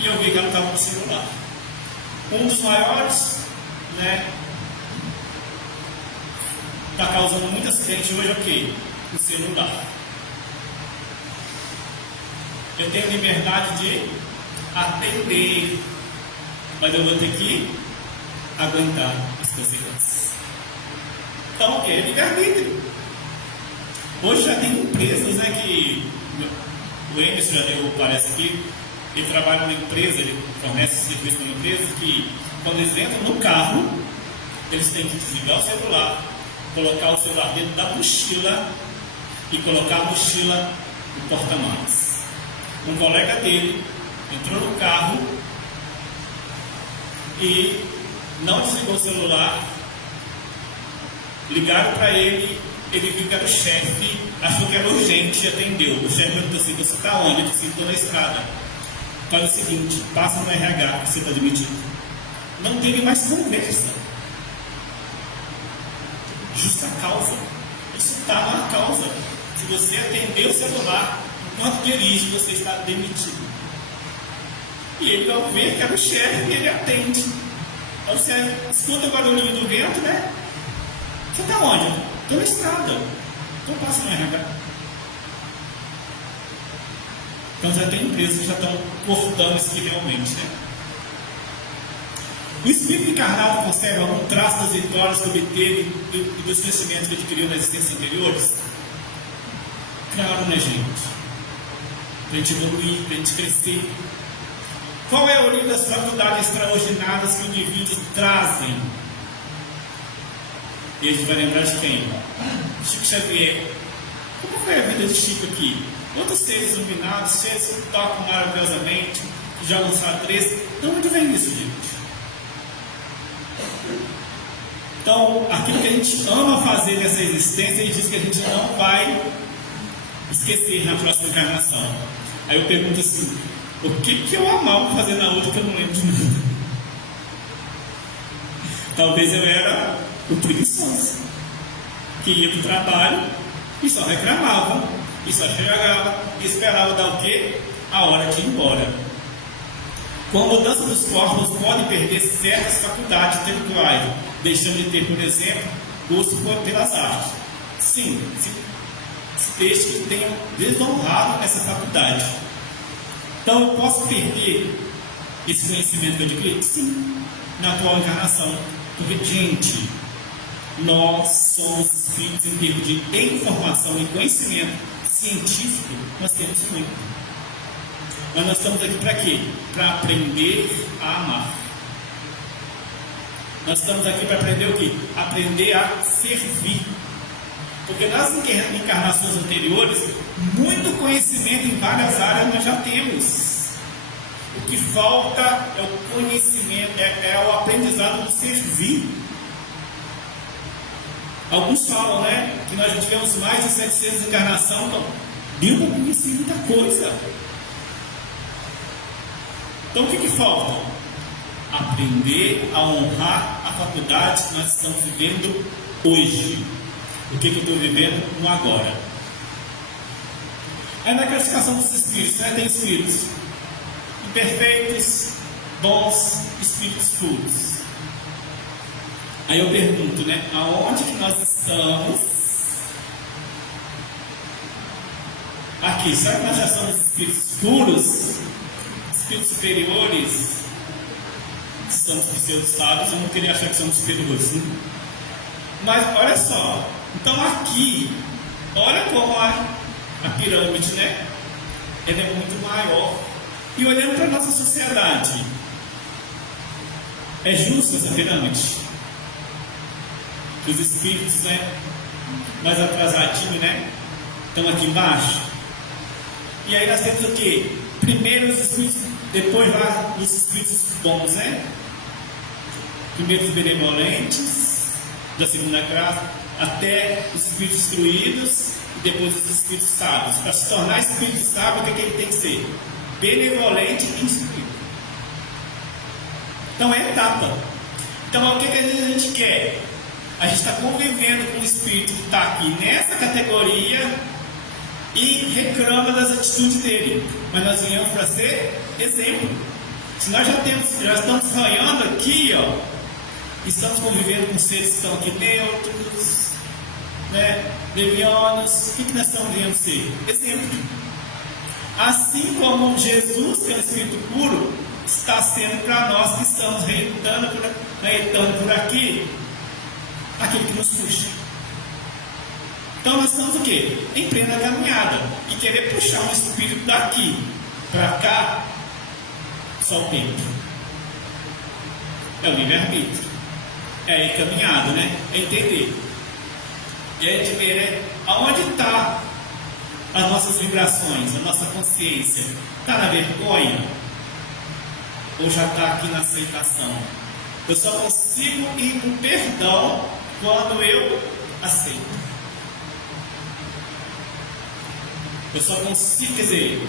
e eu vi que ela estava no celular. Um dos maiores, né, está causando muito acidente hoje é o quê? O celular. Eu tenho liberdade de atender, mas eu vou ter que aguentar as consequências. Então o que? É livre-arbítrio. Hoje já tem empresas, né, que o Emerson já deu, parece que ele trabalha numa empresa, ele fornece serviço para uma empresa que quando eles entram no carro, eles têm que desligar o celular, colocar o celular dentro da mochila e colocar a mochila no porta-malas. Um colega dele entrou no carro e não desligou o celular, ligaram para ele, ele viu que era o chefe, achou que era urgente e atendeu. O chefe perguntou assim, você está onde? Ele disse, estou na estrada. Fala o seguinte, passa no RH que você está demitido. Não teve mais conversa. Justa causa. Isso está na causa. Se você atender o celular enquanto dirige, você está demitido. E ele vai ver que era o chefe e ele atende. Então você escuta o barulhinho do vento, né? Você está onde? Estou na estrada. Então passa no RH. Então já tem empresas que já estão cortando isso aqui realmente, né? O espírito encarnado conserva algum traço das vitórias que obteve e dos conhecimentos que adquiriu nas existências anteriores? Claro, né, gente? Para a gente evoluir, para a gente crescer. Qual é a origem das faculdades extraordinárias que indivíduos trazem? E a gente vai lembrar de quem? Chico Xavier. Como foi a vida de Chico aqui? Outros seres iluminados, seres que tocam maravilhosamente, que jogam xadrez. De onde vem isso, gente? Então, aquilo que a gente ama fazer nessa existência, ele diz que a gente não vai esquecer na próxima encarnação. Aí eu pergunto assim, o que eu amava fazer na outra que eu não lembro de nada? Talvez eu era o preguiçoso, que ia para o trabalho e só reclamava, e só chegava e esperava dar o quê? A hora de ir embora. Com a mudança dos corpos, podem perder certas faculdades intelectuais, deixando de ter, por exemplo, gosto pelas artes. Sim, se deixa que tenham desonrado essa faculdade. Então, eu posso perder esse conhecimento que eu adquiri? Sim, na atual encarnação. Porque, gente, nós somos espíritos em termos de informação e conhecimento científico, nós temos muito. Mas nós estamos aqui para quê? Para aprender a amar. Nós estamos aqui para aprender o quê? Aprender a servir. Porque nas encarnações anteriores, muito conhecimento em várias áreas nós já temos. O que falta é o conhecimento, é o aprendizado do servir. Alguns falam, né, que nós já tivemos mais de 700 encarnações, então deu para conhecer muita coisa. Então o que falta? Aprender a honrar a faculdade que nós estamos vivendo hoje. O que eu estou vivendo no agora. Aí na classificação dos espíritos, né, tem espíritos imperfeitos, bons, espíritos puros. Aí eu pergunto, né, aonde que nós estamos? Aqui, será que nós já somos espíritos puros? Espíritos superiores? Somos pseudos sábios, eu não queria achar que somos superiores, né? Mas olha só, então aqui, olha como a pirâmide, né? Ela é muito maior. E olhando para a nossa sociedade, é justo essa pirâmide? Os espíritos, né, mais atrasadinhos, né, estão aqui embaixo. E aí nós temos o quê? Primeiro os espíritos, depois lá os espíritos bons, né? Primeiro os benevolentes, da segunda classe, até os espíritos instruídos, e depois os espíritos sábios. Para se tornar espírito sábio, o que ele tem que ser? Benevolente e instruído. Então é etapa. Então o que a gente quer? A gente está convivendo com o espírito que está aqui nessa categoria e reclama das atitudes dele. Mas nós viemos para ser exemplo. Se nós já estamos sonhando aqui, ó, estamos convivendo com seres que estão aqui neutros, né, levianos, o que nós estamos vindo ser? Exemplo. Assim como Jesus, que é o Espírito puro, está sendo para nós que estamos reitando por aqui, aquele que nos puxa. Então nós estamos o quê? Em plena caminhada. E querer puxar um espírito daqui para cá, só o tempo. É o livre-arbítrio. É a caminhada, né? É entender. E aí a gente vê, né? Aonde está as nossas vibrações, a nossa consciência? Está na vergonha? Ou já está aqui na aceitação? Eu só consigo ir no perdão quando eu aceito. Eu só consigo, quer dizer,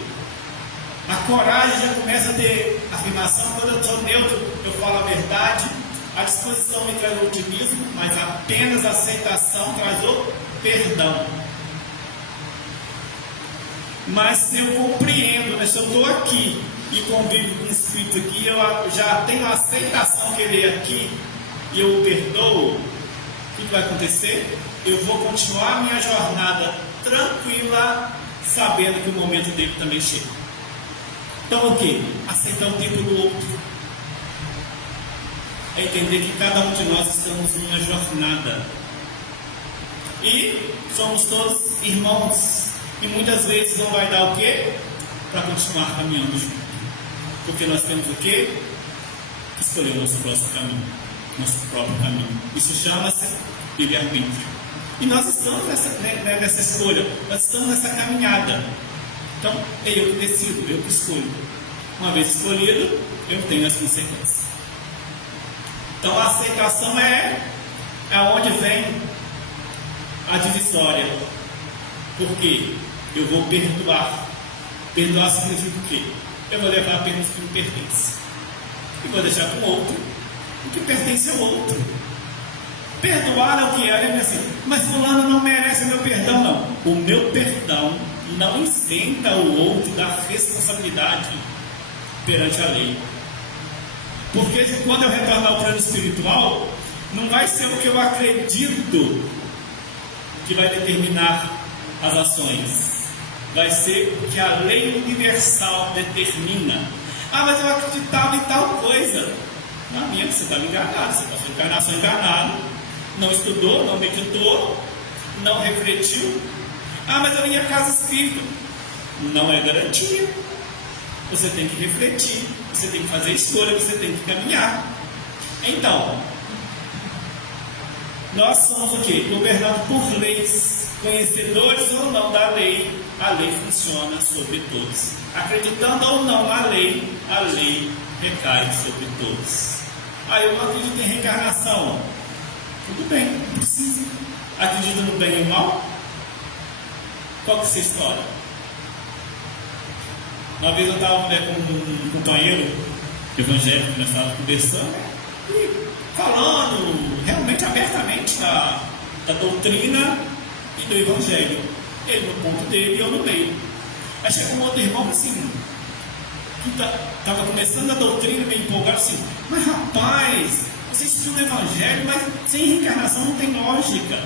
a coragem já começa a ter afirmação. Quando eu sou neutro, eu falo a verdade. A disposição me traz o otimismo, mas apenas a aceitação traz o perdão. Mas se eu compreendo, né, se eu estou aqui e convivo com o espírito aqui, eu já tenho a aceitação que ele é aqui e eu o perdoo, o que vai acontecer? Eu vou continuar a minha jornada tranquila, sabendo que o momento dele também chega. Então o que? Aceitar o tempo do outro. É entender que cada um de nós estamos numa jornada. E somos todos irmãos. E muitas vezes não vai dar o quê? Para continuar caminhando junto. Porque nós temos o quê? Escolher o nosso próximo caminho. Nosso próprio caminho. Isso chama-se livre-arbítrio. E nós estamos nessa escolha. Nós estamos nessa caminhada. Então, é eu que decido, eu que escolho. Uma vez escolhido, eu tenho as consequências. Então, a aceitação é onde vem a divisória. Por quê? Eu vou perdoar. Perdoar significa o quê? Eu vou levar apenas o que me pertence. E vou deixar com o outro o que pertence ao outro. Perdoar é o que é, assim, mas fulano não merece meu perdão, não. O meu perdão não isenta o outro da responsabilidade perante a lei. Porque quando eu retornar ao plano espiritual, não vai ser o que eu acredito que vai determinar as ações. Vai ser o que a lei universal determina. Ah, mas eu acreditava em tal coisa. Na minha, você está enganado. Você está sua encarnação enganado. Não estudou, não meditou, não refletiu. Ah, mas a minha casa espírita. Não é garantia. Você tem que refletir. Você tem que fazer escolha. Você tem que caminhar. Então, nós somos o quê? Governados por leis. Conhecedores ou não da lei, a lei funciona sobre todos. Acreditando ou não na lei, a lei recai sobre todos. Ah, eu não acredito em reencarnação. Tudo bem, não precisa. Acredita no bem e no mal? Qual que é a sua história? Uma vez eu estava com um companheiro evangélico, nós estávamos conversando e falando realmente abertamente da doutrina e do Evangelho. Ele no ponto dele e eu no meio. Aí chegou um outro irmão assim, que estava começando a doutrina, meio empolgado assim, mas rapaz, você estuda o Evangelho, mas sem reencarnação não tem lógica.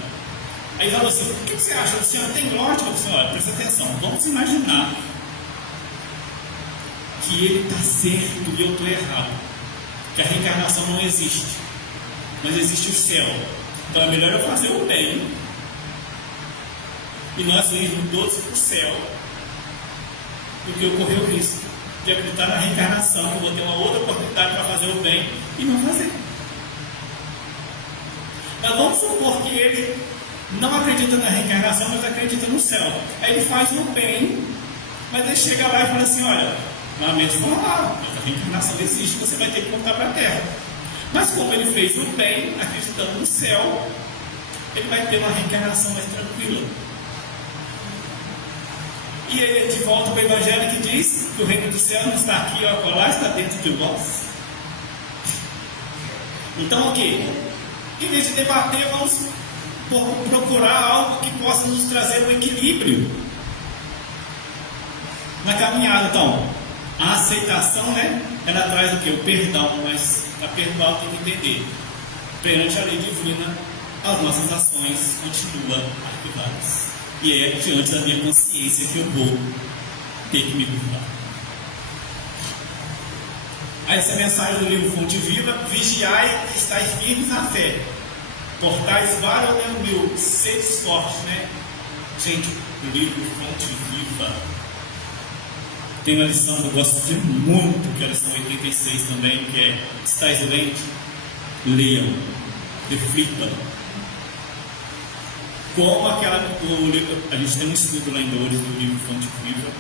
Aí falou assim, o que você acha, Luciano? Tem lógica? Eu disse, olha, presta atenção, vamos imaginar que ele está certo e eu estou errado, que a reencarnação não existe, mas existe o céu. Então é melhor eu fazer o bem e nós irmos todos para o céu do que ocorrer o risco de acreditar na reencarnação, que eu vou ter uma outra oportunidade para fazer o bem e não fazer. Mas vamos supor que ele não acredita na reencarnação, mas acredita no céu. Aí ele faz o bem, mas ele chega lá e fala assim, olha, lamento informar, mas a reencarnação existe, você vai ter que voltar para a Terra. Mas como ele fez o bem, acreditando no céu, ele vai ter uma reencarnação mais tranquila. E ele de volta para o Evangelho que diz que o reino do céu não está aqui, ó, lá está dentro de vós. Então o que? Em vez de debater, vamos procurar algo que possa nos trazer um equilíbrio na caminhada. Então, a aceitação, né? Ela traz o que? O perdão, mas para perdoar tem que entender. Perante a lei divina, as nossas ações continuam arquivadas. E é diante da minha consciência que eu vou ter que me curvar. Essa mensagem do livro Fonte Viva: vigiai e estáis firmes na fé. Portais vara ou mil, sedes fortes, né? Gente, o livro Fonte Viva tem uma lição que eu gosto de muito, que é a lição 86 também, que é: estáis doente? Leiam, reflitam. Como a gente tem um estudo lá em Dores do livro Fonte Viva,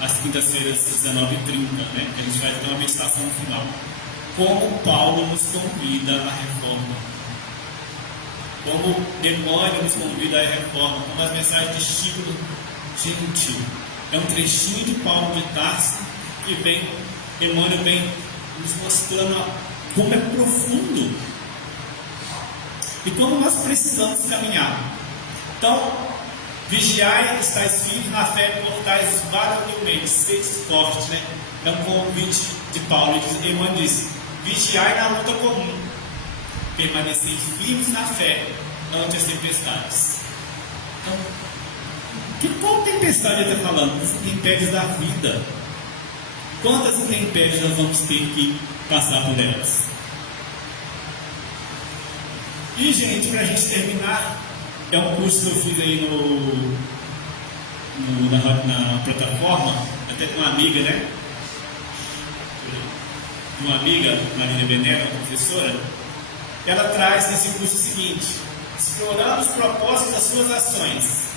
às quintas-feiras, 19h30, né? A gente vai ter uma meditação no final. Como Paulo nos convida à reforma. Como Emmanuel nos convida à reforma. Como as mensagens de Chico. Gente, é um trechinho de Paulo de Tarso que vem, Emmanuel vem nos mostrando como é profundo e como nós precisamos caminhar. Então, vigiai, estáis firmes na fé, portais variamente, seis fortes, né? É um convite de Paulo. Emmanuel diz: vigiai na luta comum, permaneceis firmes na fé ante as tempestades. Então, que qual tempestade ele está falando? As intempéries da vida. Quantas intempéries nós vamos ter que passar por elas? E, gente, para a gente terminar, é um curso que eu fiz aí na plataforma, até com uma amiga, né? Uma amiga, Marina Benera, professora, ela traz nesse curso o seguinte: explorando os propósitos das suas ações.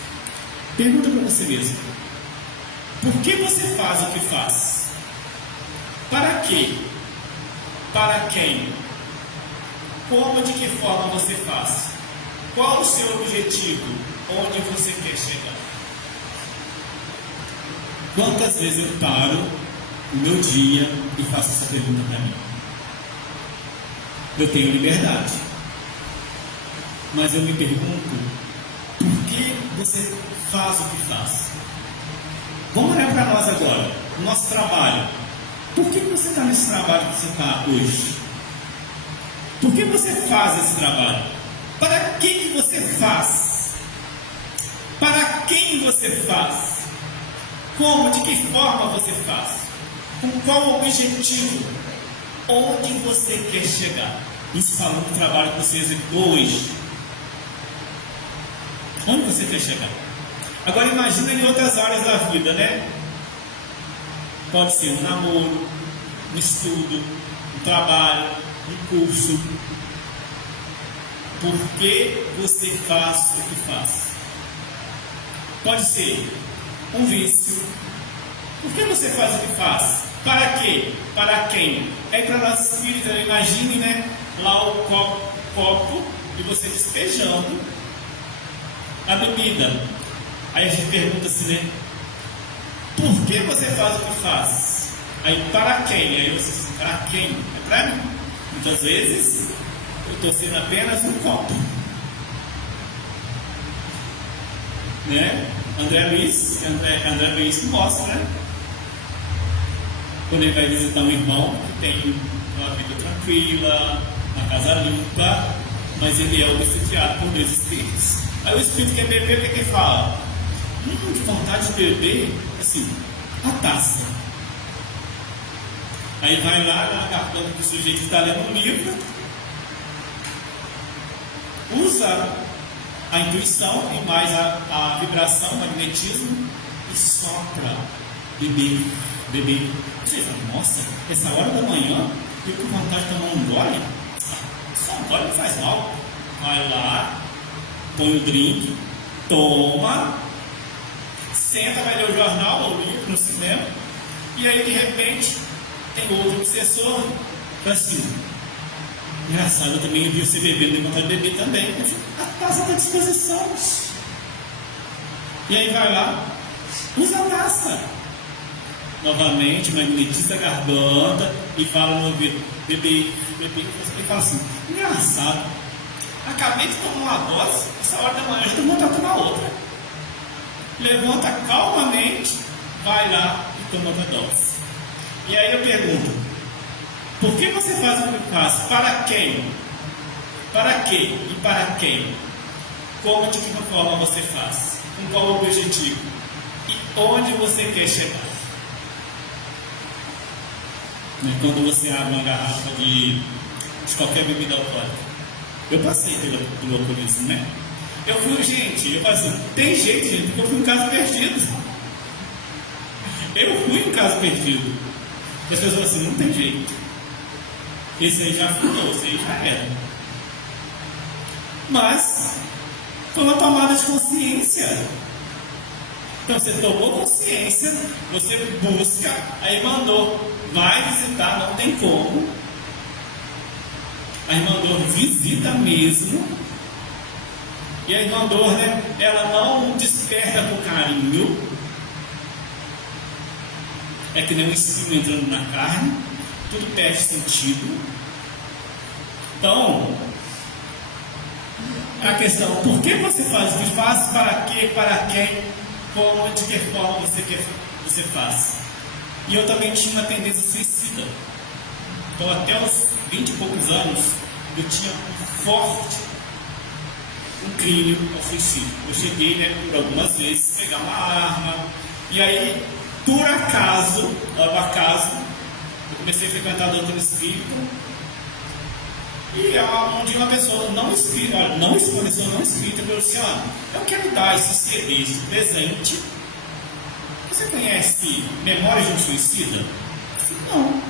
Pergunta para você mesmo: por que você faz o que faz? Para quê? Para quem? Como, de que forma você faz? Qual o seu objetivo? Onde você quer chegar? Quantas vezes eu paro o meu dia e faço essa pergunta para mim? Eu tenho liberdade, mas eu me pergunto: por que você faz o que faz? Vamos olhar para nós agora, o nosso trabalho. Por que você está nesse trabalho que você está hoje? Por que você faz esse trabalho? Para que você faz? Para quem você faz? Como, de que forma você faz? Com qual objetivo? Onde você quer chegar? Isso falando do trabalho que você executou hoje. Onde você quer chegar? Agora imagina em outras áreas da vida, né? Pode ser um namoro, um estudo, um trabalho, um curso. Por que você faz o que faz? Pode ser um vício. Por que você faz o que faz? Para quê? Para quem? É para nós espíritas, imagine, né? Lá o copo e você despejando a bebida. Aí a gente pergunta assim, né? Por que você faz o que faz? Aí para quem? Aí você diz, para quem? É para mim. Muitas vezes eu estou sendo apenas um copo. Né? André Luiz mostra, né? Quando ele vai visitar um irmão que tem uma vida tranquila, uma casa limpa, mas ele é obsediado por dois espíritos. Aí o espírito quer beber, o que ele fala? Que vontade de beber, assim, a taça. Aí vai lá na garganta do sujeito que está lendo um livro, usa a intuição e mais a vibração, o magnetismo e sopra, beber. Você fala, nossa, essa hora da manhã eu com vontade de tomar um gole? Só um gole não faz mal. Vai lá, põe o drink, toma, senta, vai ler o jornal ou o livro no cinema, e aí de repente tem outro obsessor, assim, engraçado, eu também vi você bebendo, tenho vontade de beber também. A taça está à disposição. E aí vai lá, usa a taça. Novamente, magnetiza a garganta e fala no ouvido, beber. E fala assim, engraçado, acabei de tomar uma dose, essa hora da manhã eu estou vontade de tomar outra. Levanta calmamente, vai lá e toma outra dose. E aí eu pergunto, por que você faz o que faz? Para quem? Para quê? E para quem? Como, de que forma você faz? Com qual objetivo? E onde você quer chegar? Quando você abre uma garrafa de qualquer bebida alcoólica. Eu passei pelo alcoolismo, né? Eu fui, gente, eu falei assim, tem jeito, gente, porque eu fui um caso perdido. Eu fui um caso perdido. E as pessoas falam assim, não tem jeito. Esse aí já fundou, esse aí já era. Mas foi uma tomada de consciência. Então você tomou consciência, você busca, aí mandou, vai visitar, não tem como. A irmã Dor visita mesmo. E a irmã Dor, né, ela não desperta com carinho. É que nem um espinho entrando na carne, tudo perde sentido. Então, a questão, por que você faz o que faz, para quê, para quem, como, de que forma você faz? E eu também tinha uma tendência suicida. Então, até os 20 e poucos anos, eu tinha um forte inclínio ao suicídio. Eu cheguei, né, por algumas vezes, pegar uma arma, e aí, por acaso, eu comecei a frequentar a doutrina espírita, e um dia uma pessoa não espírita falou assim, eu quero dar esse CD, esse presente. Você conhece Memórias de um Suicida? Eu falei, não.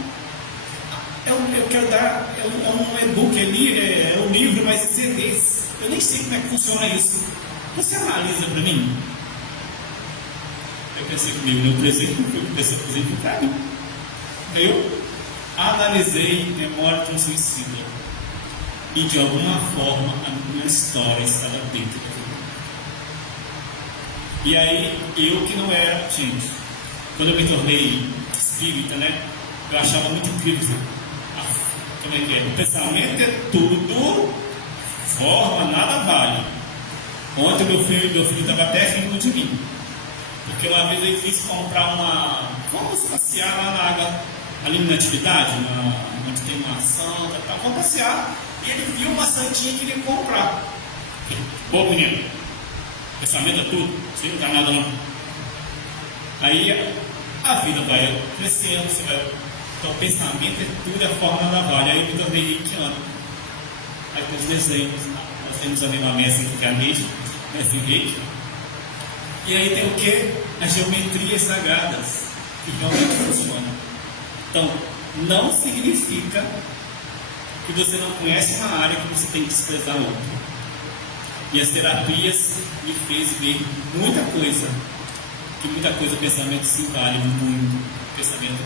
Eu quero dar, é um e-book ali, é um livro, mas CDs. Eu nem sei como é que funciona isso. Você analisa para mim? Eu pensei comigo, meu presente não foi o presente para mim. Eu analisei Memória de um Suicida. E de alguma forma a minha história estava dentro daquilo. E aí, eu que não era, gente, quando eu me tornei espírita, né, eu achava muito incrível. Como é que é? O pensamento é tudo, forma, nada vale. Ontem meu filho estava até rindo de mim. Porque uma vez ele quis comprar vamos passear lá na água ali na atividade, onde tem uma ação, vamos passear, e ele viu uma santinha que ele ia comprar. Pô, menino, pensamento é tudo, você não dá nada não. Aí a vida vai crescendo, você vai. Então, o pensamento é tudo, é a forma da vale. Aí eu me tornei reikiano. Aí tem os desenhos, nós temos a mesma mestre que a Neide, mestre Reiki. E aí tem o que? As geometrias sagradas, que realmente funcionam. Então, não significa que você não conhece uma área que você tem que desprezar outra. E as terapias me fez ver muita coisa, o pensamento se vale muito, pensamento,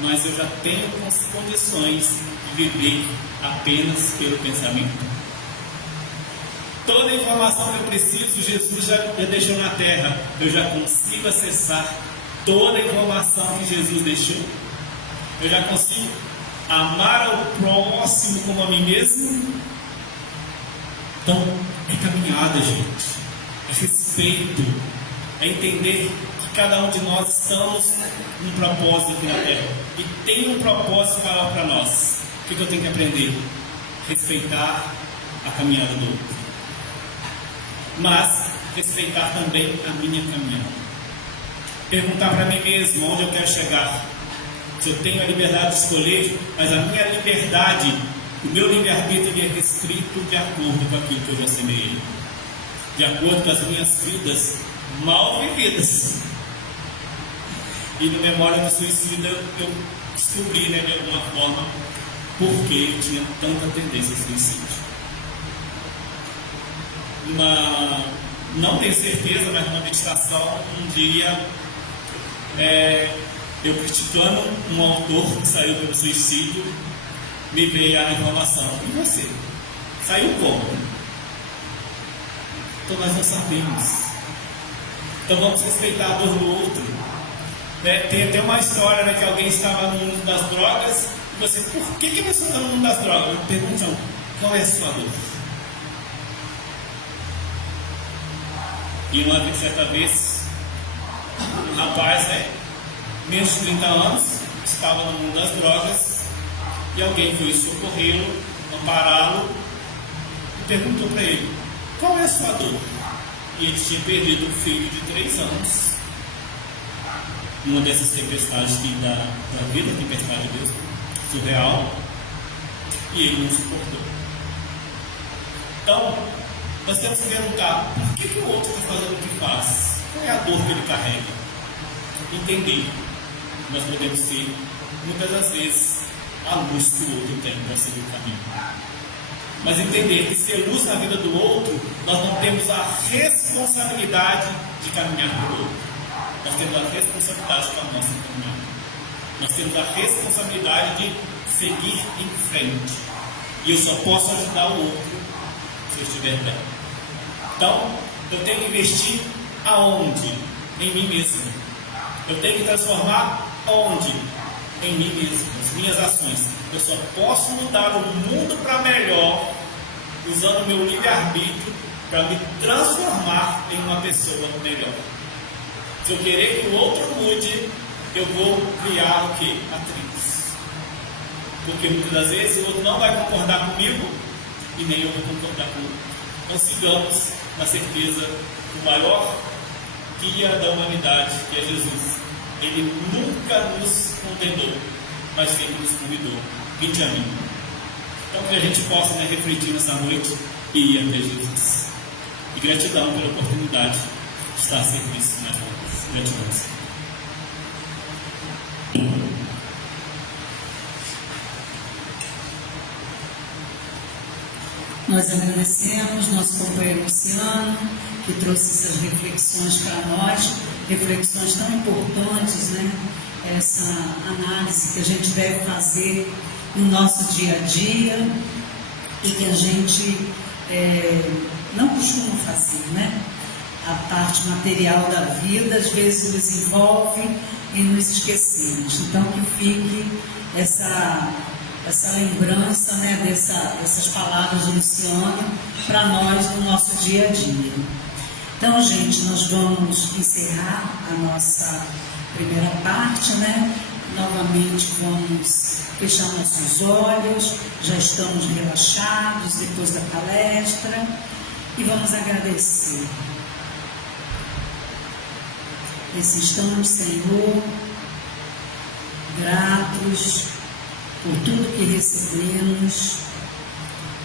mas eu já tenho condições de viver apenas pelo pensamento. Toda a informação que eu preciso, Jesus já deixou na terra. Eu já consigo acessar toda a informação que Jesus deixou. Eu já consigo amar ao próximo como a mim mesmo. Então, é caminhada, gente. É respeito. É entender que cada um de nós estamos num propósito aqui na terra. E tem um propósito maior para nós. O que eu tenho que aprender? Respeitar a caminhada do outro. Mas respeitar também a minha caminhada. Perguntar para mim mesmo onde eu quero chegar. Se eu tenho a liberdade de escolher, mas a minha liberdade, o meu livre-arbítrio é restrito de acordo com aquilo que eu já semeei, de acordo com as minhas vidas mal vividas. E no Memória do Suicida eu descobri, de alguma forma, por que eu tinha tanta tendência ao suicídio. Não tenho certeza, mas numa meditação, um dia, eu criticando um autor que saiu pelo suicídio, me veio a informação: e você? Saiu como? Então nós não sabemos. Então vamos respeitar a dor do outro. Tem até uma história, que alguém estava no mundo das drogas, e você, por que a pessoa está no mundo das drogas? Eu pergunto, qual é a sua dor? E uma certa vez, um rapaz, menos de 30 anos, estava no mundo das drogas, e alguém foi socorrê-lo, ampará-lo, e perguntou para ele: qual é a sua dor? E ele tinha perdido um filho de 3 anos, uma dessas tempestades da vida, tempestade mesmo, surreal, e ele não suportou. Então, nós temos que perguntar: por que o outro está fazendo o que faz? Qual é a dor que ele carrega? Entender. Nós podemos ser, muitas das vezes, a luz que o outro tem para seguir o caminho. Mas entender que ser luz na vida do outro, nós não temos a responsabilidade de caminhar com o outro. Nós temos a responsabilidade com a nossa caminhada. Nós temos a responsabilidade de seguir em frente. E eu só posso ajudar o outro se eu estiver bem. Então, eu tenho que investir aonde? Em mim mesmo. Eu tenho que transformar onde? Em mim mesmo, nas minhas ações. Eu só posso mudar o mundo para melhor usando o meu livre-arbítrio para me transformar em uma pessoa melhor. Se eu querer que o outro mude, eu vou criar o quê? Atritos. Porque muitas das vezes o outro não vai concordar comigo e nem eu vou concordar com o outro. Então sigamos na certeza que o maior guia da humanidade, que é Jesus, ele nunca nos condenou, mas sempre nos convidou: vinde a mim. Então que a gente possa refletir nessa noite e ir até Jesus. E gratidão pela oportunidade de estar a serviço nas mãos. Gratidão. Nós agradecemos nosso companheiro Luciano, que trouxe essas reflexões para nós, reflexões tão importantes, essa análise que a gente deve fazer no nosso dia a dia e que a gente não costuma fazer, A parte material da vida às vezes nos envolve e nos esquecemos. Então que fique essa lembrança, dessas palavras do Luciano para nós no nosso dia a dia. Então, gente, nós vamos encerrar a nossa primeira parte, novamente vamos fechar nossos olhos, já estamos relaxados depois da palestra e vamos agradecer. Nesse instante, Senhor, gratos por tudo que recebemos,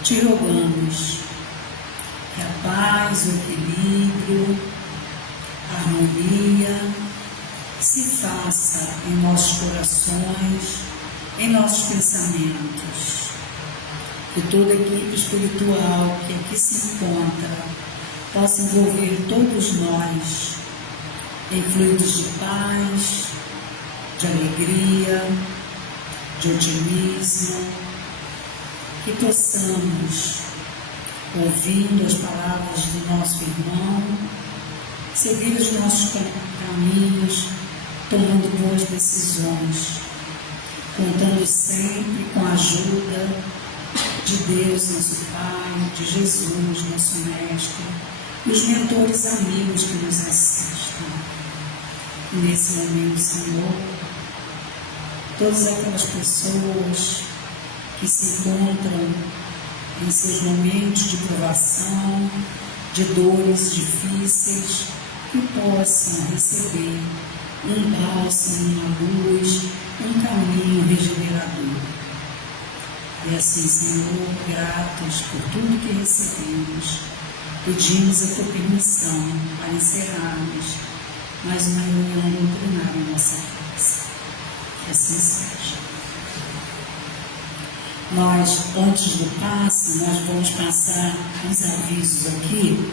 te rogamos que a paz, o equilíbrio, a harmonia se faça em nossos corações, em nossos pensamentos. Que toda a equipe espiritual que aqui se encontra possa envolver todos nós em fluidos de paz, de alegria, de otimismo, que possamos, ouvindo as palavras do nosso irmão, seguir os nossos caminhos, tomando boas decisões, contando sempre com a ajuda de Deus, nosso Pai, de Jesus, nosso Mestre, e os mentores amigos que nos assistem. E nesse momento, Senhor, todas aquelas pessoas que se encontram em seus momentos de provação, de dores difíceis, que possam receber um bálsamo, uma luz, um caminho regenerador. E assim, Senhor, gratos por tudo que recebemos, pedimos a tua permissão para encerrarmos mais uma reunião doutrinária em nossa casa. Que assim seja. Nós, antes do passe, nós vamos passar uns avisos aqui.